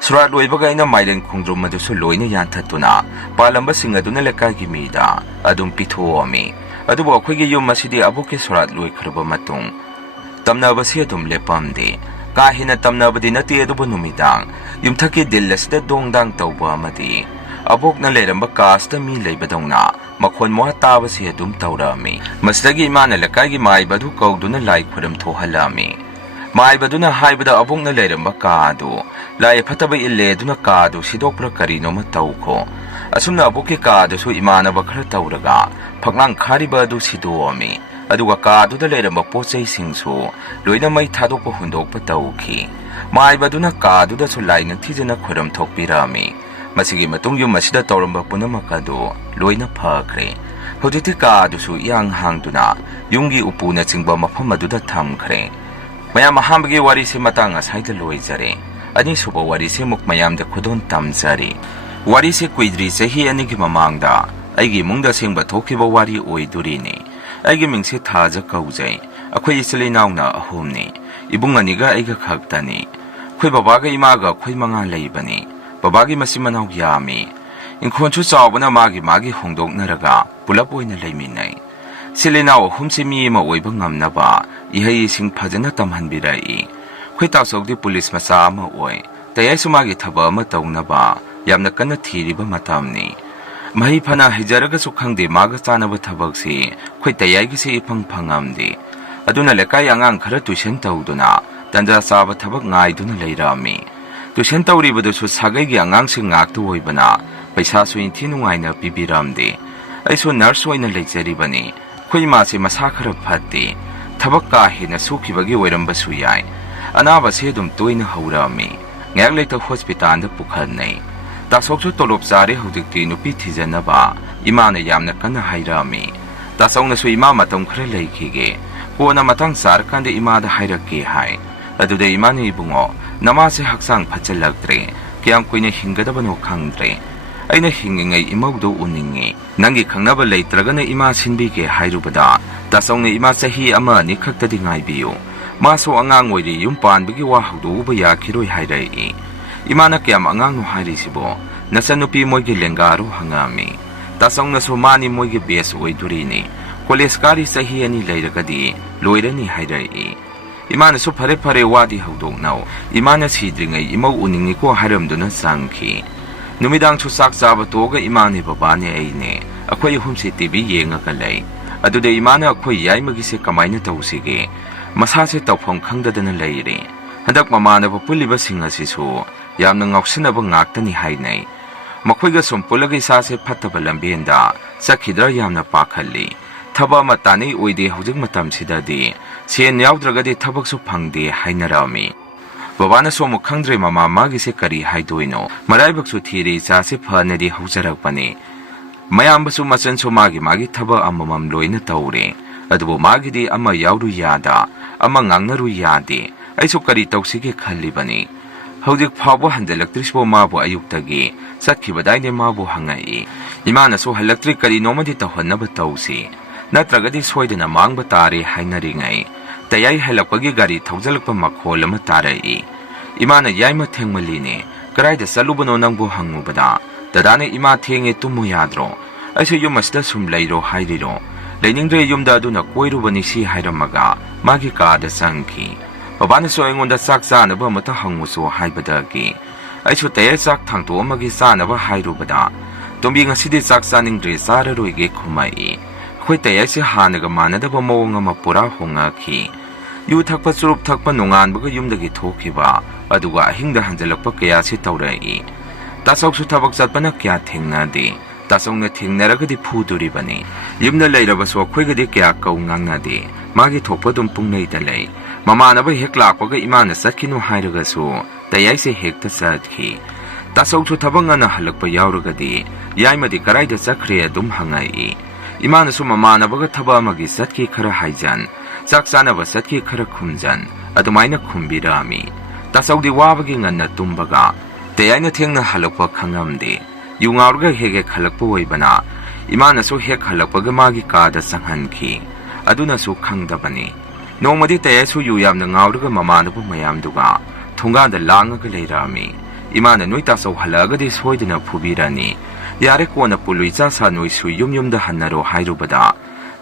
surat loibaga ina maireng khungdrum adusu loina yanthatuna palamba sing aduna lekagi mida adum pithuami aduba akhoi yum masidi abuke surat loi khurba matung tamnabasi adum lepamde kahina tamnabadi nati aduba numidang yumthaki dillasda dongdang tawba amadi abokna leramba kasta mi leibadongna makhon moha tabasi adum tawrami masdagi imana lekagi mai badu kauduna lai khuram thohalami mai baduna haibada abokna leramba kaadu lai phatabai ille duna kaadu sidokpra karino ma tawkho asumna aboke kaadu su imana bakhra tawraga phaklang khariba du sidoami aduga kaadu da leramba pochei singsu loina mai thadokpa hundokpa tawki mai baduna kaadu da su laina thijana khuram thokpirami masigi matung yum masida tawramba punamakadu loina phakre hojiti kaadu su yang hangduna yungi upuna chingba mafam aduda thamkhre mayam hambagi wari se matanga saida loijare ani suba wari se muk mayam da khudon tamjari wari se kuidri sehi ani gi mamangda aigi mungda sengba thokiba wari oidurini aigi mingse thaja kaujai akhoi isle nauna ahumni ibung aniga aiga khaktani khoi babaga imaga khoi manga leibani babagi masimanau yami inkhonchu chawbana magi hongdoknaraga pulap oina leiminai silinau humse mi ma oiba ngamnaba ihai sing phajana tamhanbirai khoi tasokdi police macha ma oi tayai sumagi thaba ma tawnaba yamna kana thiriba matamni mahi phana hijaraga sukhangde maga chanaba thabakse khoi tayai gi se iphang phangamdi aduna lekai angang khara tuition tawduna tanja saba thabak ngai duna leirami tuition tawribadu su sagai gi angang sing ngaktu oibana paisa su inthi nungaina pibiramde aisu nurse oina lejaribani khoi ma se masa khara phatte thabak ka hena sukhibagi oiramba su yai anaba se dum toina haurami ngak leita hospital da pukhanai tasoksu tolop sare hudikti nupi thijanaba imana yamna kana hairami tasongna su ima matam khara leikhige kona matang sar kande ima da hairake hai adude imani ibungo namase haksang phachalaktre kyam koine hingadabano khangdre aina hingingai imaudo uningi nangi khangnaba leitragana ima sinbige hairubada tasongna ima sahi ama ni khaktadi ngaibiyo maso angang oiri yum panbigi wa haudu ba yakhiroi hairai imana kyam angang no hairisibo nasanupi moigi lengaro hangami tasongna so mani moigi bes oidurini college kari sahi ani leiragadi loirani hairai imana so phare wadi haudok nau imana sidringai imau uningi ko haramduna sangki numidang chu sak chaba toga imani babane aine akhoi humse tv yenga kalai adude imana akhoi yaimagi se kamaina tawsige masa se tawphom khangdadana leire hadak mamana puliba singa sisu yamna ngausinaba ngaktani hainai makhoiga sompulaga isa se phattaba lambenda sakhidra yamna pakhalli thaba matani oide hujik matam sidadi sen yaudragadi thabak su phangde hainarami babana somu khangdre mama magi se kari haidoino maraibak su thiri cha se phanadi haujarakpani mayam basu machan so magi thaba amamam loina tawre adubo magidi ama yauru yada ama ngangnaru yade aisu kari tawsige khallibani Haudik Pabo Handelactrisbo Mabu Ayuktagi, Sakibadai Mabu Hangai, Imana so Halactric Kari Nomadita Honabatausi, Natragadi Soydin among Batari Hainaringai, Tayai Halapagi Gari Tausalpa Makola Matarai, Imana Yaima Tengmalini, Karai the Salubano Nambu Hangubada, Dadane Ima Tenge Tumuyadro, I say you must assume Lairo Haidiro, Leningre Yumda Duna Koirubanisi Haidamaga, Magika the Sanki. Babana sewing on the Saksan of Mata Hanguso Haibadaki. I should tell Sak Tang to Omagi San of a Hairubada. Don't being a city Saksan in Dresara Ruige Kumai. Quit the Yasi Hanaga Manada Mong Mapura Hongaki. You takpa surup takpa nungan baga yumdagi thokiba, aduga hingda hanjalakpa kaya si taurei. Tasok su tabak satpana kya thingnadi. Tasong na thingnaragadi phuduribani. Yumda leirabaso khwegadi kya kau ngangnadi. Magi thokpa dum pungnei dalai. Mamanaba hek lakpaga imana satkinu hairagasu. Tayai se hekta satki. Tasok su tabangana halakpa yauragadi. Yaimadi karaida sakre dum hangai. Imana su mamanabaga thaba magi satki khara haijan. Saksanaba satki khara khumjan. Adumaina khumbirami. Tasawdi wabagi nganna tumbaga. Tayai thengna halakpa khangamdi. Yungaurga hege khalakpa waibana. Imana su hek halakpaga magi kada sanghanki. Aduna su khangdabani. Nomadi tayai su yuyamna ngaurga mamanabu mayamduga. Thunganda langaga leirami. Imana nui tasaw halagadi soydina phubirani. Yare kona puluisa sa nui su yumda hannaro hairubada.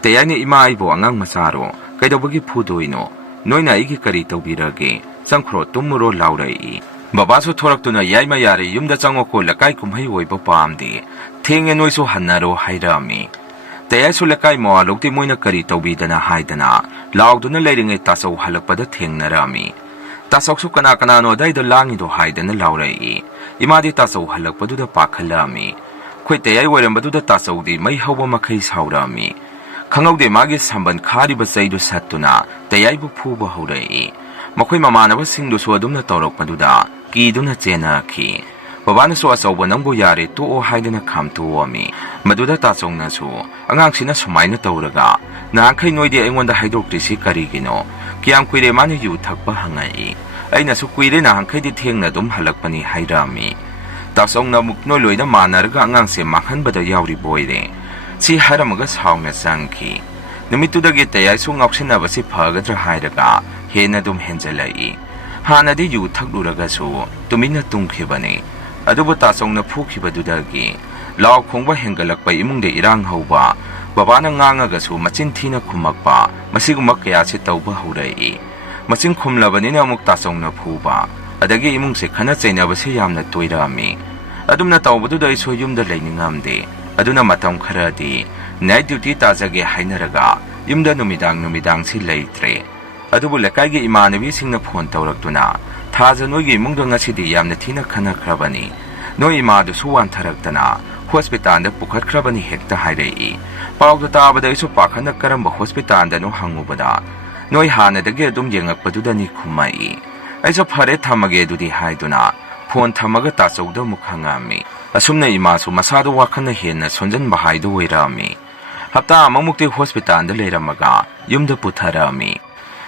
Tayai ni ima aibo angang masaro. Kaidawagi phudoino. Noina igi kari tawbirage. Sangkhro tumuro laurai. Babasu thoraktuna yaima yare yumda changoko lakai kumhai oiba paamdi. Thenge noisu hannaro hairami. Tayai su lakai moa lokti moina kari tawbidana haidana. Lauduna leiringai tasaw halakpada thengnarami. Tasaw su kana no daida langido haidana laurai. Imadi tasaw halakpaduda pakhalami. Khoi tayai warambaduda tasawdi mai hawa makai saurami. Khangaude magi samban khari basaidu satuna tayai bu phuba haurai. Makhoi mamanaba singdu su adumna tawrokpaduda kiduna chena khi. Babana su asawba nangbu yare to o haidana khamtuami. Maduda tasongna su angangsina sumaina tawraga. Naankhai noide aingonda haidoktrisi karigino. Kiyam kuire mani yu thakpa hangai. Aina su kuire na hankhai di thengna dum halakpani hairami. Tasongna mukno loina manarga angangse makhanbada yauri boire. Si haramaga saungna sangki. Numitudagi tayai su ngausinabasi phagadra hairaga. Hena dum henjalai. Hanadi yu thakluraga su tumina tungkhibani. Adubu tasongna phukibadudagi. Law khongba hengalakpa imungde irang hauba. Babana ngangaga su machin thina khumakpa. Masiguma kaya si tawba haurai. Machin khumlabanina amuk tasongna phuba. Adagi imungse khana chainabasi yamna toirami. Adumna tawbaduda iso yumda leiningamde. Aduna matam kharadi. Night duty tajage hainaraga. Yumda numidang si leitre. Adubu lakaigi imanabi singna phone tawraktuna. Thaja noigi imungda ngasidi yamna thina khana khrabani. Noi imadu suwan tharaktana. Hospital da pukhatkrabani hekta hairei. Pawda tabada iso pakhana karamba hospital da no hangubada. Noi hanadagi adum yengakpadudani khumai. Aiso phare thamage dudi haiduna. Phone thamaga tasawda mukhangami. Asumna imasu masadu wakhana henna sonjan bahaidu wairami. Hapta amamukti hospital da leiramaga. Yumda putharami.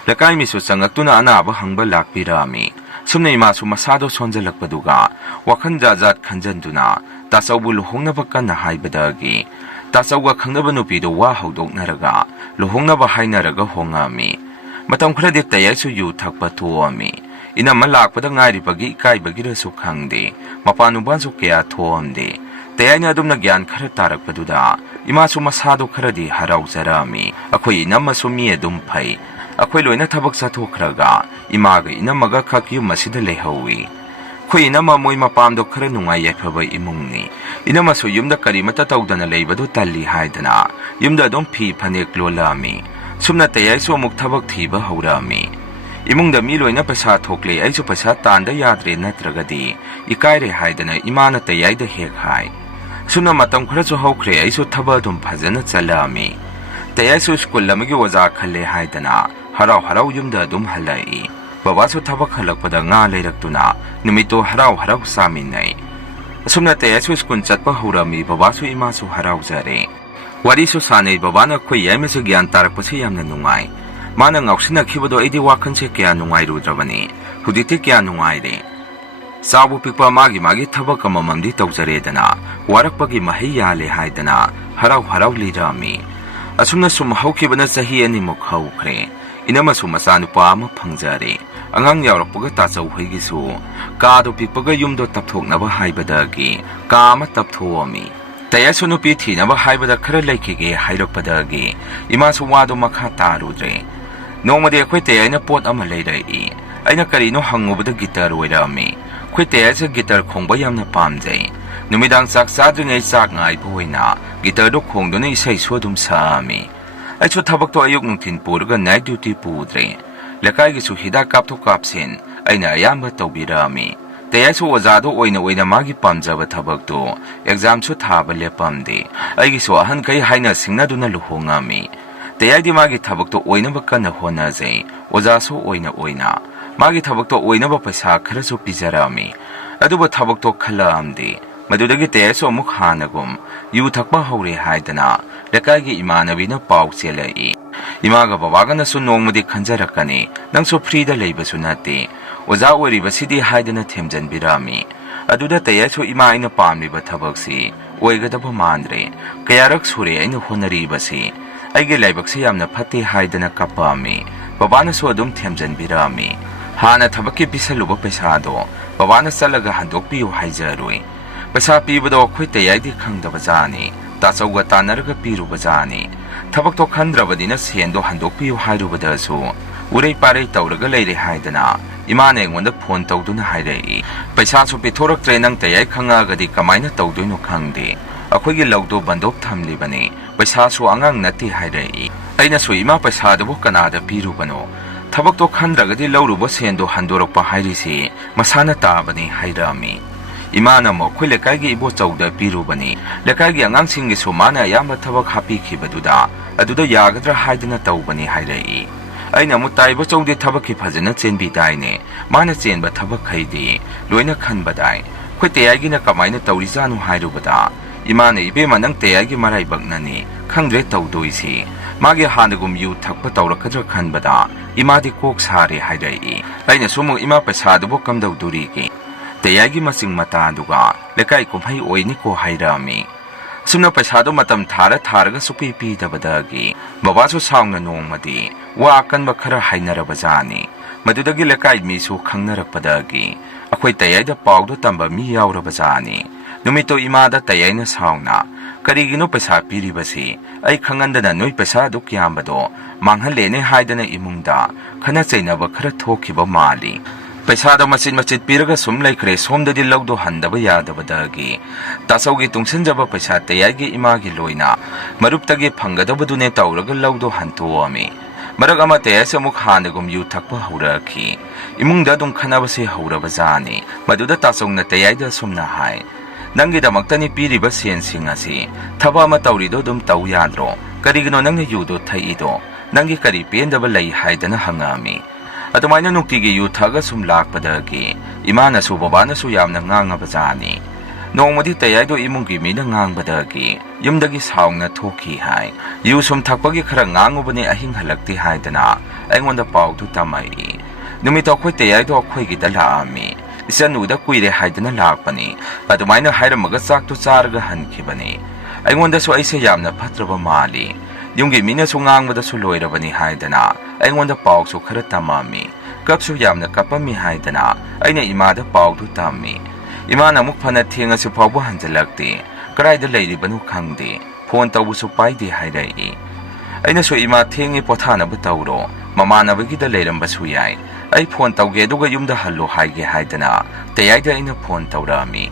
Lakai misu sangaktuna anaba hangba lakpirami. Sumna imasu masado sonjalakpaduga. Wakhan jajat khanjanduna. Tasawbu luhongnaba kanna haibadagi. Tasawga khangnaba nupido wa haudoknaraga. Luhongnaba hainaraga hongami. Matam khradi tayai su yu thakpa tuami. Inama lakpada ngairibagi ikaibagirasu su khangde. Mapanuban su kaya tuamde. Tayai na adumna gyan khara tarakpaduda. Imasu masado kharadi harauzarami. Akoy inama su mi adum phay. Akoy loina thabak sathokraga. Imaga inamaga khakyu masida lehawi. Khoi inama moi mapamdo khara nungai yaphaba imungni. Inama su yumda karimata tawdana leibadu talli haidana. Yumda dom phi phanek lolami. Sumna tayai su amuk thabak thiba haurami. Imungda mi loina pasa thokle aisu pasa tanda yadre natragadi. Ikaire haidana imana tayai da hek hai. Sumna matam khara su hokre aisu thaba dum phajana chalami. Tayai su school lamagi waza khalle haidana. Harau yumda dum halai. Babasu thabak halakpada nga leiraktuna. Numito harau saminai. Asumna tayai su school chatpa haurami babasu imasu harau zare. Wari su sanay babana khoi yaimasu gyan tarakpasi yamna nungai. Mana ngausina khibado aidi wakhanse kaya nungai rudrabani. Huditi kaya nungai re. Sabu pikpa magi thaba kamamamdi tawjaredana warakpagi mahi yale haidana harau lirami asumna sum haukibana sahi ani muk haukre inama su masanupa ama phangjare angang yawrakpaga tachau hoigisu kadu pikpaga yumdo tapthoknaba haibadagi ka ama tapthoami tayasu nupi thinaba haibada khara laikige hairakpadagi imasu wadu makha tarudre nongmadi akhoi tayana pot ama leirai aina karino hangubada gitar oirami khoi tayasa gitar khongba yamna pamjai numidang sak sadringai sak ngai boina gitar do khongduna isai sodum sami aichu thabak to ayuk nungthin purga night duty pudre lekai gi su hida kaptho kapsin aina ayamba tawbirami tayasu ozado oina magi pamjaba thabak to exam chu thaba lepamde aigi so ahan kai haina singna duna luhongami tayadi magi thabak to oina bakana hona jai ojaso oina magi thabak to oina ba paisa khara su pijarami aduba thabak to khala amde madudagi tayasu amuk hanagum yu thakpa hore haidana lekai gi imanabina pau chelai imaga babaga na su nongmadi khanjarakani nangso free da leibasu nate oja oriba sidi haidana themjan birami aduda tayasu ima ina pamliba thabaksi oigadaba mandre kayarak sure aina honari basi aige laibakse yamna phate haidana kapami babana so adum themjan birami hana thabaki bisaluba paisa do babana salaga handokpiu haijaroi paisa pibado khoi tayadi khangdaba jani tachauga tanaraga piruba jani thabak to khandrabadina sendo handokpiu hairubadasu urei parei tawraga leire haidana imane ngonda phone tawduna hairei paisa su pithorak trainang tayai khanga gadi kamaina tawdoino khangde akhoi gi lawdo bandop thamlibani paisa su angang nati hairei aina su ima paisa dabo kanada pirubano thabak to khandragadi lawruba sendo handorokpa hairisi masana tabani hairami imana mo khoi lekai gi ibo chawda pirubani lekai gi angang singgi su mana yamba thabak hapi khibaduda aduda yagadra haidana tawbani hairei aina mutaiba chawde thabak ki phajana chenbi daine mana chenba thabak khaidi loina khanbadai khoi teyagi na kamaina tawrijanu hairubada imana ibe manang teyagi marai baknani khangre tawdoisi magi hanagum yu thakpa tawrakadra khanbada imadi kok sare hairei aina sumu ima pasadu kamdawduri ki teyagi masing mata duga lekai kumhai oini ko hairami sumna pasado matam tharaga supi pi dabadagi babasu saungna nongmadi wa akan bakhara hainarabajani madudagi lekai mi su khangnarakpadagi akhoi tayai pawdo tamba mi yaurabajani numito imada tayai saungna karigino pesa piribasi ai khangandana noi pesa du kyambado manghallene haidana imungda khana chainaba khara thokiba mali paisa da macit piraga sum laikre somdadi lawdo handaba yadabadagi tasaugi tungsinjaba paisa tayagi imagi loina maruptagi phangadabadune tawraga lawdo hantuami marak ama tayasa muk hanagum yu thakpa hauraki imungda dum khanabase haurabajani maduda tasongna tayida sumna hai nangi damaktani piriba sensing asi thaba ama tawrido dum taw yadro karigino nangna yudo thaido nangi kari pendaba lai haidana hangami adumaina nuktige yu thaga sum lakpadagi imana su babana su yamna ngangabajani nongmadi tayaido imungi mina ngangbadagi yumdagi saungna thoki hai yu sum thakpagi khara ngangubani ahing halakti haidana aingonda pawdu tamai numito khoi tayaido khoi gi dalaami isanuda kuire haidana lakpani adumaina hairamaga chaktu charga hankhibani aingonda su aise yamna phatraba mali yumgi mina su ngangbada su loirabani haidana aingonda pawsu khara tamami kapsu yamna kapami haidana aina imada pawdu tammi imana muk phana thenga su pawbu hanjalakti karaida leiribanu khangde phone tawbusu paide haidai aina su ima thengi pothana bu tawro mamana bagi da leiramba su yai ai phone tawge duga yumda hallo haige haidana tayaida aina phone tawrami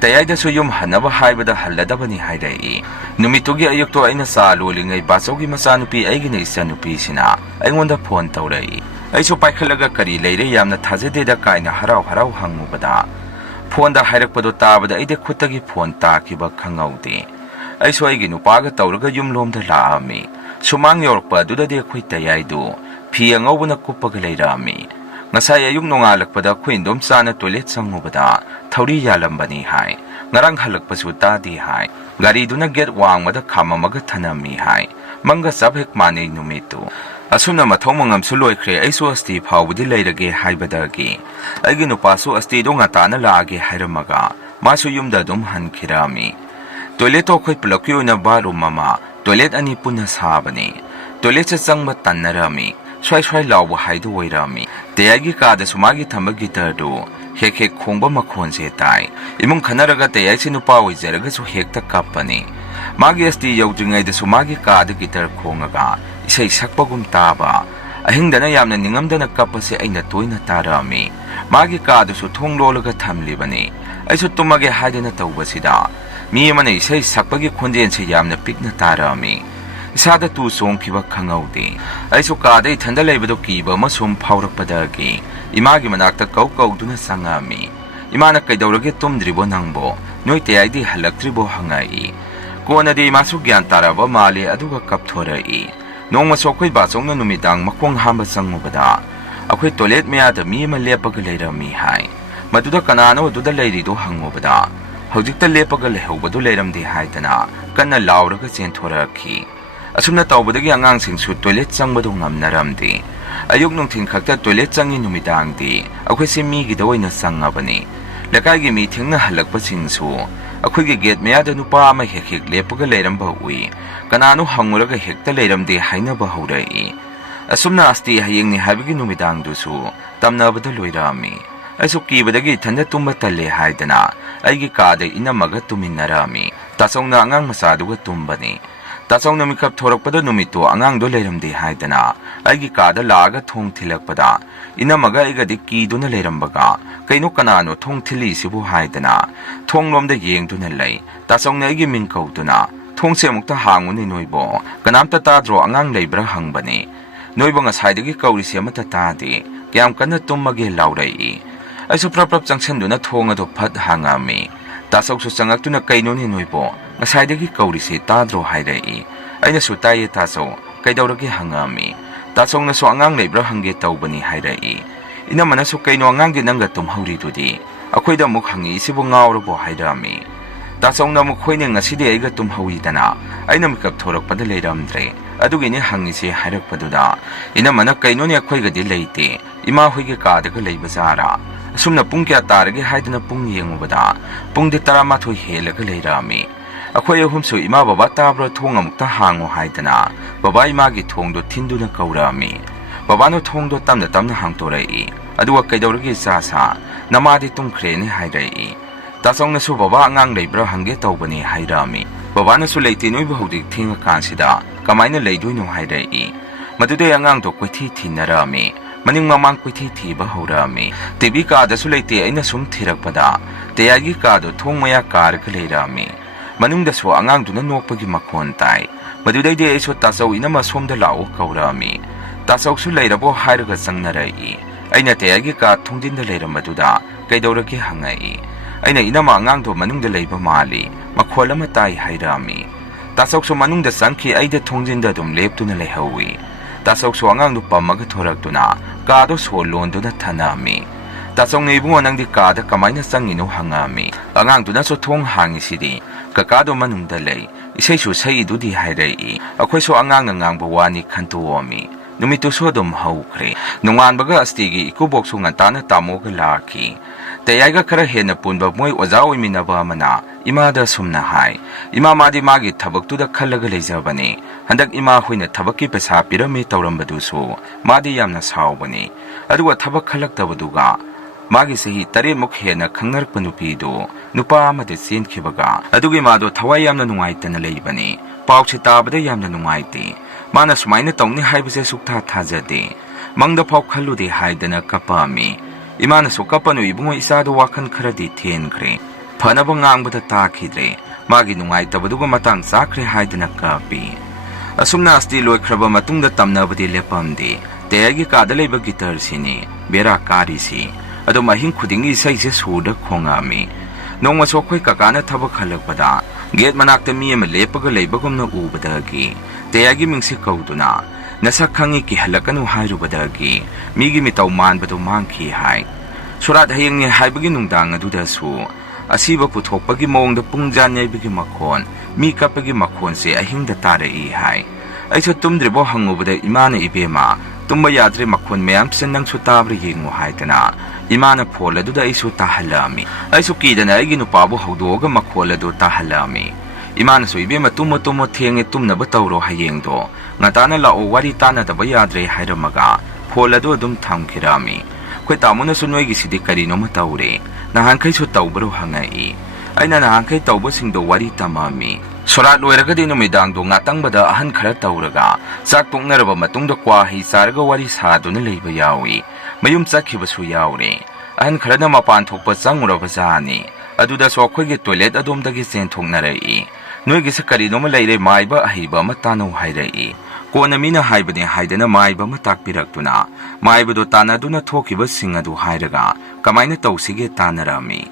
tayai su yum hanaba haibada halladabani haidai numitugi ayukto aina sa lolingai basogi masanupi aigina isanupi sina aingonda phone tawrai aisu paikhalaga kari leire yamna thajade da kaina harau hangubada phone da hairakpado tabada aide khutagi phone takiba khangaude aisu aigi nupaga tawraga yumlomda laami sumang yorpa dudade khoi tayai du phi angobuna kupaga leirami ngasai ayuk nongalakpada khuindom chana toilet sangubada thauri yalambani hai ngarang halakpasu tadi hai gari duna get wangmada khamamaga thanami hai manga sabhek mane numitu Asumna mathong mangamsu loikre aisu asti phawbudi leirage haibadagi aigi nupasu asti do ngatana laage hairamaga masu yumda dum hankhirami toilet to khoi plakyu na baru mama toilet ani puna sabani toilet cha changba tannarami swai swai lawba haidu wairami teyagi ka da sumagi thamba gitar do hek hek khongba makhon se tai imung khanaraga teyai si nupa oijaraga su hekta kapani magi asti yaudringai da sumagi ka da gitar khongaga isai sakpagum taba ahingdana yamna ningamdana kapase aina toina tarami magi ka da su thonglolaga thamlibani aisu tumage haidana tawbasida mi amane isai sakpagi khonjen se yamna pikna tarami isada tu songkhiba khangaude aisu ka dai thanda leibado kiba masum phaurakpadagi imagi manakta kau duna sangami imana kaidawrage tumdribo nangbo noite aidi halaktribo hangai konadi masu gyan taraba mali aduga kapthorai nongma sokhoi ba chongna numidang makong hamba sangmubada akhoi toilet meya da mi ma lepaga leirami hai maduda kanano duda leirido hangmubada hojikta lepaga lehobadu leiramdi haidana kanna lauraga chenthoraki asumna tawbadagi angang singsu toilet changbadu ngamnaramdi ayuk nungthin khakta toilet changi numidangdi akhoi se mi gi doina sangabani lakai gi mi thingna halakpa singsu akhoi gi gate meya da nupa ma hek lepaga leiramba ui kanano hanguraga hekta leiramdi hainaba haurai asumna asti hayengni habigi numidang dusu tamnabada loirami aisu kibadagi thanda tumba talle haidana aigi kaada inamaga tuminnarami tasongna angang masaduga tumbani tasongna mikap thorakpada numito angang do leiramdi haidana aigi kaada laga thong thilakpada inamaga igadi kiduna leirambaga kaino kanano thong thili sibu haidana thonglomda yengduna lei tasongna aigi mingkauduna thongse mukta hanguni noibo kanamta tadro angang leibra hangbani noibo ngasaidagi kaurisi amata tadi kyam kana tummage laurai aisu prap changsanduna thonga do phat hangami tasok su changaktuna kainoni noibo ngasaidagi kaurisi tadro hairai aina su taye taso kaidawrage hangami tasongna so angang leibra hange tawbani hairai ina manasu kaino angang gi nanga tumhauri dudi akhoida muk hangi sibu ngawrabo hairami tasongna muk khoine ngasidi aiga tumhawidana aina mikap thorakpada leiramdre adugini hangisi hairakpaduda ina mana kainoni akhoigadi leite ima hoige kaadaga leibazara asumna pung kya tarage haidana pung yengubada pungde 12 helaga leirami akhoi ahumsu ima baba tabra thonga mukta hango haidana baba ima gi thongdo thinduna kaurami baba no thongdo tamna hangtorai aduwa kaidawragi sa namadi tungkhreni hairai tasongna su baba angang leibra hange tawbani hairami baba na su leite noi bahudi thinga kansida kamaina leidoino hairai madude angang do koithi thinarami maning mamang koithi thiba horami tv ka da su leite aina sum thirakpada teyagi ka do thongmaya karga leirami manungda so angang duna nokpagi makhon tai madudai de aiso tasau inama somda lao kaurami tasau su leirabo hairaga changnarai aina teyagi ka thongdinda leiramaduda kaidawrage hangai aina inama angang do manungda leiba mali makholama tai hairami tasok so manungda sangki aida thongjinda dum leptuna lehawi tasok so angang do pamaga thoraktuna ka do so londuna thanami tasong nei bungo nangdi ka da kamaina sangino hangami angang duna so thong hangi sidi kaka do manungda lei isei su sei du di hairai akhoi so angang ngang bawani khantuomi numitu so dum haukre nungan baga astigi ikubok su ngantana tamoga laki teyaiga khara hena punba moi oja oiminaba mana imada sumna hai ima madi magi thabaktu da khallaga leijabani handak ima hoina thabaki pesa pirami tawrambadu su madi yamna sawbani aduwa thabak khalak tabaduga magi sehi tare muk hena khangnar panupido nupa amade sin khibaga adugi mado thawai yamna nungaitana leibani pauche tabada yamna nungaiti mana sumaina tawni haibase suktha thajade mangda phau khallude haidana kapami imana so kapanu ibungo isado wakhan kharadi thenkre phanaba ngangbada takhidre magi nungai tabaduga matang sakre haidana kapi asumna asti loikraba matungda tamnabadi lepamde teyagi kadalaiba gitar sini bera kari si ado mahing khudingi saise suda khongami nongma so khoi kakana thabak halakpada gate manakta mi ama lepaga leibagumna ubadagi teyagi mingsi kauduna nasak khangi ki halakanu hairubadagi migi mitaw manbado mangki hai surat hayengni haibagi nungdang aduda su asiba puthokpagi mongda pungjan yaibagi makhon mi kapagi makhon se ahingda tarai hai ꯑꯩꯁꯨ ꯇꯨꯝꯗ꯭ꯔꯤꯕꯣ ꯍꯪꯉꯨꯕꯗ ꯏꯃꯥꯅ ꯏꯕꯦꯝꯃ ꯇꯨꯝꯕ ꯌꯥꯗ꯭ꯔꯦ ꯃꯈꯣꯟ ꯃꯌꯥꯝꯁꯦ ꯅꯪꯁꯨ ꯇꯥꯕ꯭ꯔꯥ ꯌꯦꯡꯉꯨ ꯍꯥꯏꯗꯅ ꯏꯃꯥꯅ ꯐꯣꯟ ꯑꯗꯨꯗ ꯑꯩꯁꯨ ꯇꯥꯍꯜꯂꯛꯑꯝꯃꯤ ꯑꯩꯁꯨ ꯀꯤꯗꯅ ꯑꯩꯒꯤ ꯅꯨꯄꯥꯕꯨ ꯍꯧꯗꯣꯛꯑꯒ ꯃꯈꯣꯜ ꯑꯗꯨ ꯇꯥꯍꯜꯂꯛꯑꯝꯃꯤ ꯏꯃꯥꯅꯁꯨ ꯏꯕꯦꯝꯃ ꯇꯨꯝꯃꯣ ꯊꯦꯡꯉꯦ ꯇꯨꯝꯅꯕ ꯇꯧꯔꯣ ꯍꯌꯦꯡꯗꯣ ꯉꯟꯇꯥꯅ ꯂꯥꯛꯑꯣ ꯋꯥꯔꯤ ꯇꯥꯟꯅꯗꯕ ꯌꯥꯗ꯭ꯔꯦ ꯍꯥꯏꯔꯝꯃꯒ ꯐꯣꯟ ꯑꯗꯨ ꯑꯗꯨꯝ ꯊꯝꯈꯤꯔꯝꯃꯤ ꯑꯩꯈꯣꯏ ꯇꯥꯃꯣꯅꯁꯨ ꯅꯣꯏꯒꯤꯁꯤꯗꯤ ꯀꯔꯤꯅꯣꯃ ꯇꯧꯔꯦ ꯅꯍꯥꯟꯈꯩꯁꯨ ꯇꯧꯕ꯭ꯔꯣ ꯍꯪꯉꯛꯏ ꯑꯩꯅ ꯅꯍꯥꯟꯈꯩ ꯇꯧꯕꯁꯤꯡꯗꯣ ꯋꯥꯔꯤ ꯇꯝꯃꯝꯃꯤ ꯁꯣꯔꯥꯠ ꯂꯣꯏꯔꯒꯗꯤ ꯅꯨꯃꯤꯗꯥꯡꯗꯣ ꯉꯥꯇꯪꯕꯗ ꯑꯍꯟ ꯈꯔ ꯇꯧꯔꯒ ꯆꯥꯛ ꯇꯣꯛꯅꯔꯕ ꯃꯇꯨꯡꯗ ꯀ꯭ꯋꯥ ꯍꯩ ꯆꯥꯔꯒ ꯋꯥꯔꯤ ꯁꯥꯗꯨꯅ ꯂꯩꯕ ꯌꯥꯎꯏ ꯃꯌꯨꯝ ꯆꯠꯈꯤꯕꯁꯨ ꯌꯥꯎꯔꯦ ꯑꯍꯟ ꯈꯔꯅ ꯃꯄꯥꯟ ꯊꯣꯛꯄ ꯆꯪꯉꯨꯔꯕꯖꯥꯠꯅꯤ ꯑꯗꯨꯗꯁꯨ ꯑꯩꯈꯣꯏꯒꯤ ꯇꯣꯏꯂꯦꯠ ꯑꯗꯣꯝꯗꯒꯤ ꯆꯦꯟꯊꯣꯛꯅꯔꯛꯏ ꯅꯣꯏꯒꯤꯁꯦ ꯀꯔꯤꯅꯣꯃ ꯂꯩꯔꯦ ꯃꯥꯏꯕ ꯑꯍꯩꯕ ꯑꯃ ꯇꯥꯟꯅꯧ ꯍꯥꯏꯔꯛꯏ ꯀꯣꯟꯅ ꯃꯤꯅ ꯍꯥꯏꯕꯅꯦ ꯍꯥꯏꯗꯅ ꯃꯥꯏꯕ ꯑꯃ ꯇꯥꯛꯄꯤꯔꯛꯇꯨꯅ ꯃꯥꯏꯕꯗꯣ ꯇꯥꯟꯅꯗꯨꯅ ꯊꯣꯛꯈꯤꯕꯁꯤꯡ ꯑꯗꯨ ꯍꯥꯏꯔꯒ ꯀꯃꯥꯏꯅ ꯇꯧꯁꯤꯒꯦ ꯇꯥꯟꯅꯔꯝꯃꯤ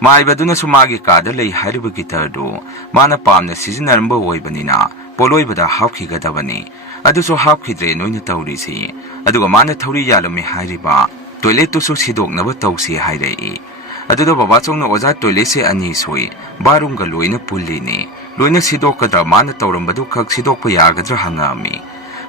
ꯃꯥꯏꯕꯗꯨꯅꯁꯨ ꯃꯥꯒꯤ ꯀꯥꯗ ꯂꯩ ꯍꯥꯏꯔꯤꯕ ꯒꯤꯇꯔꯗꯨ ꯃꯥꯅ ꯄꯥꯝꯅ ꯁꯤꯖꯤꯟꯅꯔꯝꯕ ꯑꯣꯏꯕꯅꯤꯅ ꯄꯣꯠꯂꯣꯏꯕꯗ ꯍꯥꯞꯈꯤꯒꯗꯕꯅꯤ ꯑꯗꯨꯁꯨ ꯍꯥꯞꯈꯤꯗ꯭ꯔꯦ ꯅꯣꯏꯅ ꯇꯧꯔꯤꯁꯤ ꯑꯗꯨꯒ ꯃꯥꯅ ꯊꯧꯔꯤ ꯌꯥꯜꯂꯝꯃꯤ ꯍꯥꯏꯔꯤꯕ ꯇꯣꯏꯂꯦꯠꯇꯨꯁꯨ ꯁꯤꯗꯣꯛꯅꯕ ꯇꯧꯁꯤ ꯍꯥꯏꯔꯛꯏ ꯑꯗꯨꯗ ꯕꯕꯥꯆꯧꯅ ꯑꯣꯖꯥ ꯇꯣꯏꯂꯦꯠꯁꯦ ꯑꯅꯤ ꯁꯨꯏ ꯕꯥꯔꯨꯝꯒ ꯂꯣꯏꯅ ꯄꯨꯜꯂꯤꯅꯤ ꯂꯣꯏꯅ ꯁꯤꯗꯣꯛꯀꯗ꯭ꯔꯥ ꯃꯥꯅ ꯇꯧꯔꯝꯕꯗꯨ ꯈꯛ ꯁꯤꯗꯣꯛꯄ ꯌꯥꯒꯗ꯭ꯔꯥ ꯍꯪꯉꯛꯑꯝꯃꯤ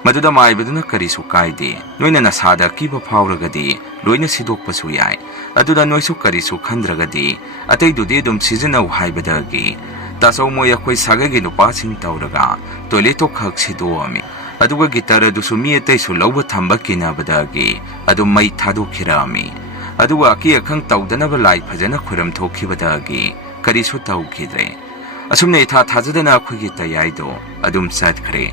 ꯃꯗꯨꯗ ꯃꯥꯏꯕꯗꯨꯅ ꯀꯔꯤꯁꯨ ꯀꯥꯏꯗꯦ ꯅꯣꯏꯅ ꯅꯁꯥꯗ ꯑꯀꯤꯕ ꯐꯥꯎꯔꯒꯗꯤ ꯂꯣꯏꯅ ꯁꯤꯗꯣꯛꯄꯁꯨ ꯌꯥꯏ ꯑꯗꯨꯗ ꯅꯣꯏꯁꯨ ꯀꯔꯤꯁꯨ ꯈꯟꯗ꯭ꯔꯒꯗꯤ ꯑꯇꯩꯗꯨꯗꯤ ꯑꯗꯨꯝ ꯁꯤꯖꯤꯟꯅꯧ ꯍꯥꯏꯕꯗꯒꯤ ꯇꯥꯆꯧ ꯃꯣꯏ ꯑꯩꯈꯣꯏ ꯁꯥꯒꯩꯒꯤ ꯅꯨꯄꯥꯁꯤꯡ ꯇꯧꯔꯒ ꯇꯣꯏꯂꯦꯠꯇꯣ ꯈꯛ ꯁꯤꯗꯣꯛꯑꯝꯃꯤ ꯑꯗꯨꯒ ꯒꯤꯇꯔ ꯑꯗꯨꯁꯨ ꯃꯤ ꯑꯇꯩꯁꯨ ꯂꯧꯕ ꯊꯝꯕ ꯀꯤꯅꯕꯗꯒꯤ ꯑꯗꯨꯝ ꯃꯩ ꯊꯥꯗꯣꯛꯈꯤꯔꯛꯑꯝꯃꯤ ꯑꯗꯨꯒ ꯑꯀꯤ ꯑꯈꯪ ꯇꯧꯗꯅꯕ ꯂꯥꯏ ꯐꯖꯅ ꯈꯨꯔꯝ ꯊꯣꯛꯈꯤꯕꯗꯒꯤ ꯀꯔꯤꯁꯨ ꯇꯧꯈꯤꯗ꯭ꯔꯦ ꯑꯁꯨꯝꯅ ꯏꯊꯥ ꯊꯥꯖꯗꯅ ꯑꯩꯈꯣꯏꯒꯤ ꯇꯌꯥꯏꯗꯣ ꯑꯗꯨꯝ ꯆꯠꯈ꯭ꯔꯦ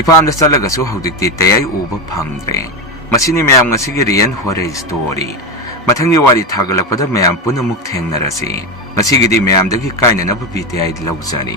ꯏꯄꯥꯝꯗ ꯆꯠꯂꯒꯁꯨ ꯍꯧꯖꯤꯛꯇꯤ ꯇꯌꯥꯏ ꯎꯕ ꯐꯪꯗ꯭ꯔꯦ ꯃꯁꯤꯅꯤ ꯃꯌꯥꯝ ꯉꯁꯤꯒꯤ ꯔꯤꯌꯦꯜ ꯍꯣꯔꯔ ꯁ꯭ꯇꯣꯔꯤ ꯃꯊꯪꯒꯤ ꯋꯥꯔꯤ ꯊꯥꯒꯠꯂꯛꯄꯗ ꯃꯌꯥꯝ ꯄꯨꯟꯅꯃꯨꯛ ꯊꯦꯡꯅꯔꯁꯤ ꯉꯁꯤꯒꯤꯗꯤ ꯃꯌꯥꯝꯗꯒꯤ ꯀꯥꯏꯅꯅꯕ ꯕꯤꯇꯌꯥꯏ ꯂꯧꯖꯔꯤ